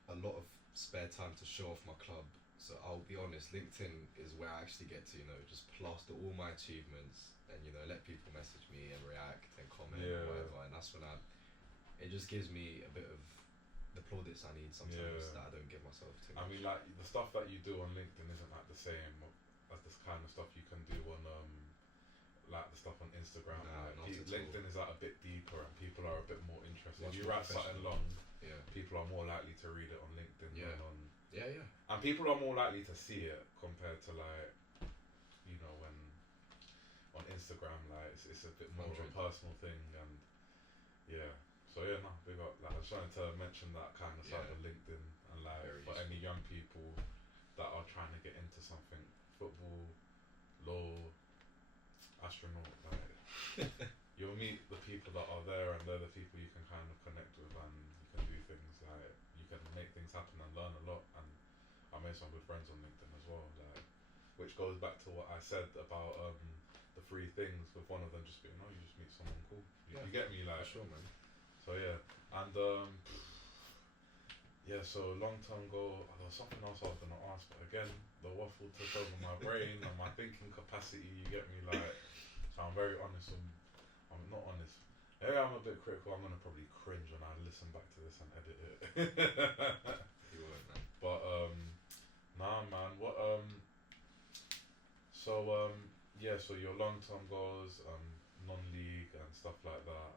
a lot of spare time to show off my club, so I'll be honest. LinkedIn is where I actually get to, just plaster all my achievements and let people message me and react and comment and whatever, and that's when it just gives me a bit of the plaudits I need sometimes that I don't give myself to. I mean, like the stuff that you do on LinkedIn isn't like the same as this kind of stuff you can do on like the stuff on Instagram. LinkedIn is like a bit deeper and people are a bit more interested. If you write something long, people are more likely to read it on LinkedIn than on. And people are more likely to see it compared to like, when on Instagram, like it's a bit more of a personal thing, and so So yeah, no, big up. Like, I just wanted to mention that kind of side of LinkedIn, and like Very for useful. any young people that are trying to get into something, football, law, astronaut, like you'll meet the people that are there, and they're the people you can kind of connect with, and you can do things like you can make things happen and learn a lot. And I made some good friends on LinkedIn as well, like, which goes back to what I said about the three things, with one of them just being, oh, you just meet someone cool. You get me, like. For sure, man. So yeah, and yeah. So long term goal. There was something else I was gonna ask, but again, the waffle took over my brain and my thinking capacity. You get me, like. So I'm very honest. I'm not honest. Maybe I'm a bit critical. I'm gonna probably cringe when I listen back to this and edit it. You won't, man. But nah, man. What So yeah. So your long term goals, non-league and stuff like that.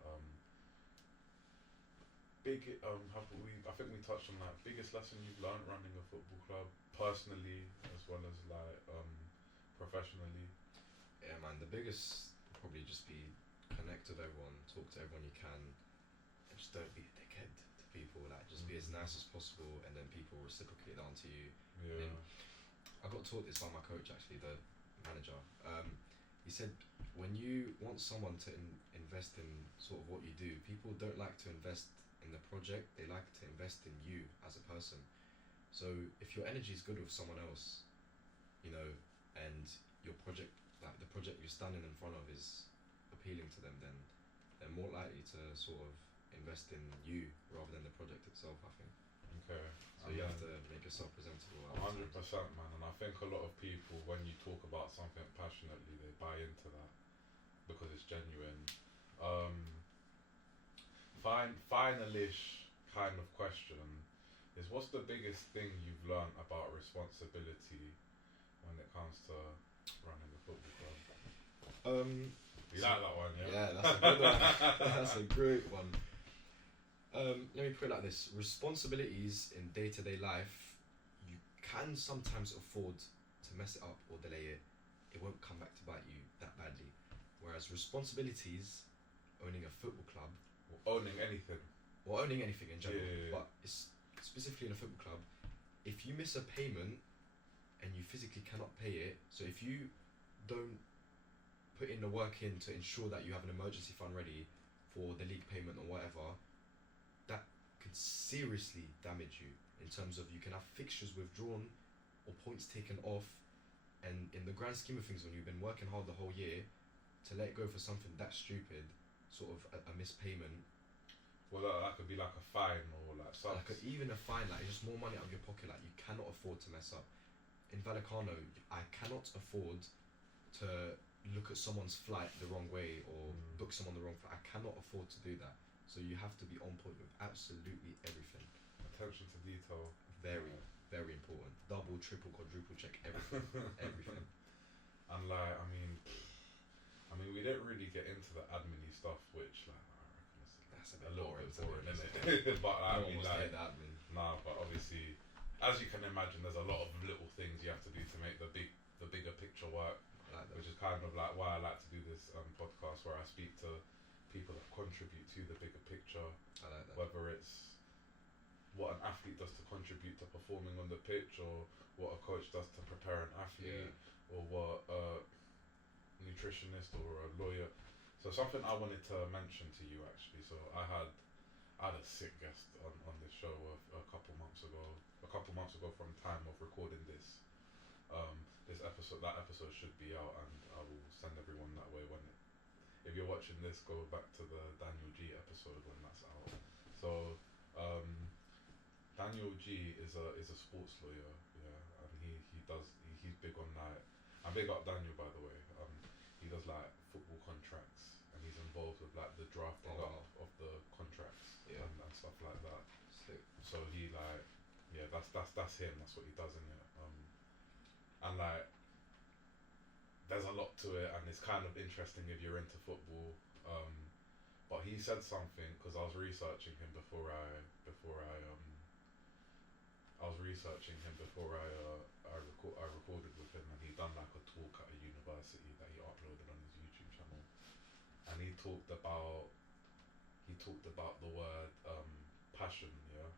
I think we touched on that. Biggest lesson you've learned running a football club, personally as well as like professionally. Yeah, man. The biggest will probably just be connect with everyone, talk to everyone you can, and just don't be a dickhead to people. Like, just be as nice as possible, and then people reciprocate that onto you. Yeah. I got taught this by my coach, actually, the manager. He said when you want someone to invest in sort of what you do, people don't like to invest in the project, they like to invest in you as a person. So if your energy is good with someone else, you know, and your project, like the project you're standing in front of, is appealing to them, then they're more likely to sort of invest in you rather than the project itself, I think. Okay. So you have to make yourself presentable. 100%, man. And I think a lot of people, when you talk about something passionately, they buy into that because it's genuine. Finalish kind of question is, what's the biggest thing you've learned about responsibility when it comes to running a football club? You like that one, yeah? Yeah, that's a good one. That's a great one. Let me put it like this: responsibilities in day-to-day life, you can sometimes afford to mess it up or delay it. It won't come back to bite you that badly. Whereas responsibilities, owning a football club, Owning anything. or owning anything in general, Yeah. but it's specifically in a football club, if you miss a payment and you physically cannot pay it, so if you don't put in the work in to ensure that you have an emergency fund ready for the league payment or whatever, that could seriously damage you in terms of you can have fixtures withdrawn or points taken off, and in the grand scheme of things, when you've been working hard the whole year, to let go for something that stupid, sort of a missed payment. Well, that could be like a fine or like something. Like even a fine, like it's just more money out of your pocket. Like, you cannot afford to mess up. In Vallecano, I cannot afford to look at someone's flight the wrong way or book someone the wrong flight. I cannot afford to do that. So you have to be on point with absolutely everything. Attention to detail. Very, very important. Double, triple, quadruple check everything. Everything. And like, I mean, we didn't really get into the admin stuff, which like I reckon is That's a little bit boring, isn't isn't it? But I mean, like, that, man. nah. But obviously, as you can imagine, there's a lot of little things you have to do to make the bigger picture work. I like that. Which is kind of like why I like to do this podcast, where I speak to people that contribute to the bigger picture. I like that. Whether it's what an athlete does to contribute to performing on the pitch, or what a coach does to prepare an athlete, or what a nutritionist or a lawyer. So something I wanted to mention to you actually. So I had a sick guest on this show a couple months ago from time of recording this. This episode, that episode should be out, and I will send everyone that way when if you're watching this, go back to the Daniel G episode when that's out. So Daniel G is a sports lawyer, yeah, and he's big on like, and big up Daniel, by the way. He does like football contracts, and he's involved with like the drafting up of the contracts and stuff like that. Sick. So he like, yeah, that's him. That's what he does in it. And like, there's a lot to it, and it's kind of interesting if you're into football. But he said something, because I was researching him before I recorded with him, and he done like a talk at a university that he uploaded on his YouTube channel, and he talked about the word passion, yeah,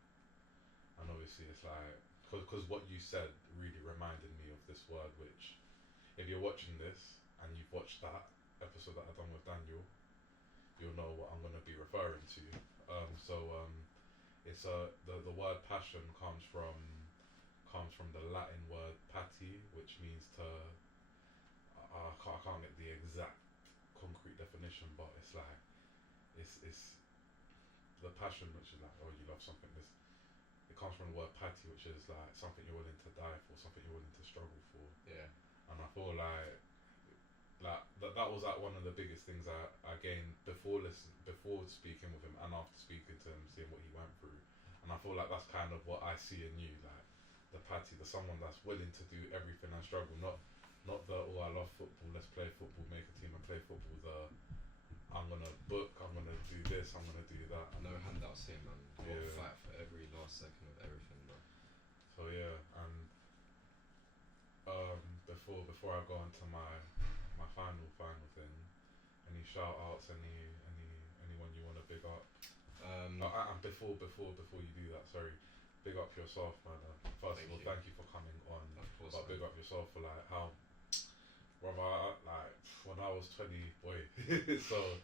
and obviously it's like because what you said really reminded me of this word, which if you're watching this and you've watched that episode that I done with Daniel, you'll know what I'm gonna be referring to. It's the word passion comes from the Latin word pati, which means to I can't get the exact concrete definition, but it's like it's the passion, which is like, oh, you love something. It comes from the word pati, which is like something you're willing to die for, something you're willing to struggle for. Yeah. And I feel like that was like one of the biggest things I gained before speaking with him and after speaking to him, seeing what he went through. And I feel like that's kind of what I see in you, like the patty, the someone that's willing to do everything and struggle, not the, oh, I love football, let's play football, make a team and play football, the I'm gonna book, I'm gonna do this, I'm gonna do that. No handouts here, man. You'll Yeah. fight for every last second of everything, bro. So yeah, and before I go on to my final thing, any shout outs, anyone you wanna big up? And before you do that, sorry, big up yourself, man. First of all, thank you for coming on. Of course, but man. big up yourself for like how, brother, like when I was 20, boy. So,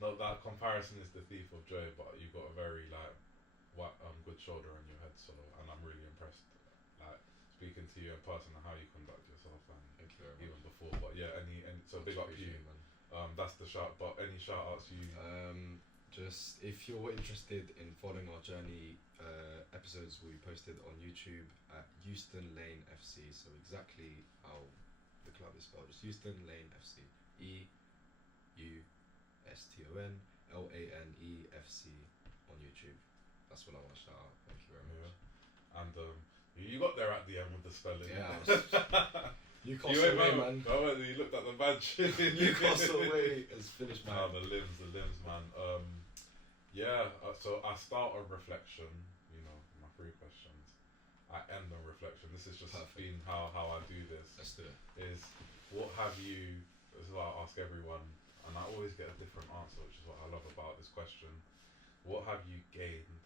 not that comparison is the thief of joy, but you got a very like good shoulder on your head. So, and I'm really impressed, like speaking to you in person and how you conduct yourself, and thank you very much. even before. But yeah, so big up you. Man. That's the shout. But any shout outs you? Just if you're interested in following our journey, episodes will be posted on YouTube at Euston Lane FC. So exactly how the club is spelled, just Euston Lane FC. EUSTONLANEFC on YouTube. That's what I want to shout out. Thank you very much. Yeah. And you got there at the end with the spelling. Yeah. Newcastle away, man. You looked at the badge. Newcastle away has finished, man. The limbs, man. So I start on reflection. You know, my 3 questions. I end on reflection. This is just been how I do this. Let's do it. Is what have you? This is what I ask everyone, and I always get a different answer, which is what I love about this question. What have you gained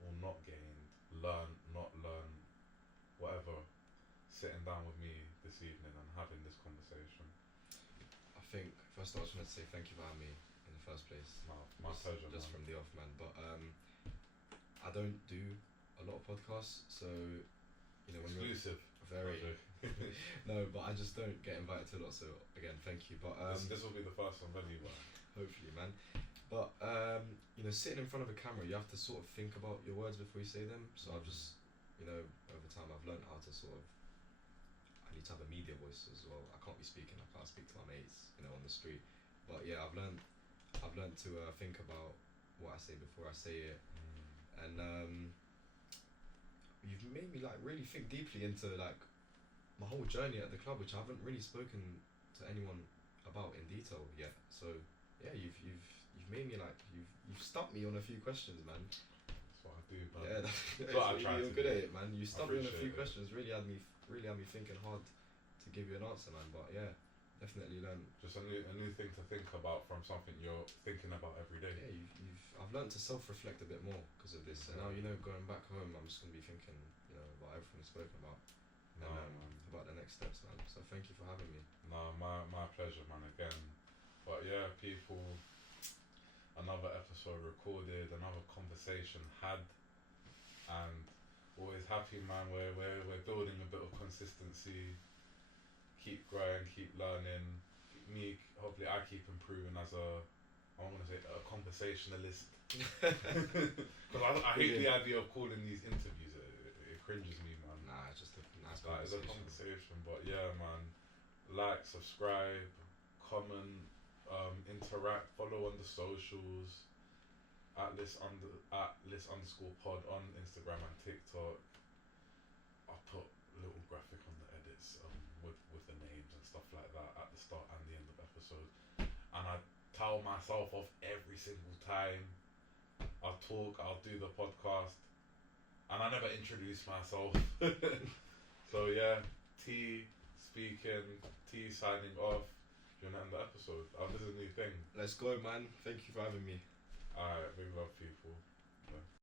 or not gained, learn, not learn, whatever, sitting down with me this evening and having this conversation? I think first of all, I just want to say thank you for having me in the first place. My pleasure, just man. from the off, man. But I don't do a lot of podcasts, so you know when exclusive. Very no, but I just don't get invited to a lot. So again, thank you. But this will be the first one anyway. Hopefully, man. But you know, sitting in front of a camera, you have to sort of think about your words before you say them. So I've just, you know, over time I've learned how to sort of. I need to have a media voice as well. I can't be speaking. I can't speak to my mates, you know, on the street. But yeah, I've learned to think about what I say before I say it, and you've made me like really think deeply into like my whole journey at the club, which I haven't really spoken to anyone about in detail yet. So yeah, you've made me like you've stumped me on a few questions, man. That's what I do, man. Yeah, that's what I try to do. You're good at it, man. You stumped me on a few it. questions. Really had me thinking hard to give you an answer, man. But yeah, definitely learned. Just a new thing to think about from something you're thinking about every day. Yeah, I've learned to self-reflect a bit more because of this. And now, you know, going back home, I'm just gonna be thinking, you know, about everything we've spoken about. About the next steps, man. So thank you for having me. No, my pleasure, man. Again, but yeah, people. Another episode recorded, another conversation had, and always happy, man. We're building a bit of consistency. Keep growing, keep learning. Hopefully, I keep improving as I want to say a conversationalist. Because I hate the idea of calling these interviews. It cringes me, man. Nah, it's just a nice It's a conversation. But yeah, man. Like, subscribe, comment, interact, follow on the socials. @list_pod on Instagram and TikTok. I'll put a little graphic on the edits with the names and stuff like that at the start and the end of episodes. And I tell myself off every single time I'll talk, I'll do the podcast, and I never introduce myself. So yeah, T speaking, T signing off. Do you want to end the episode? This is a new thing. Let's go, man. Thank you for having me. Alright, we love people.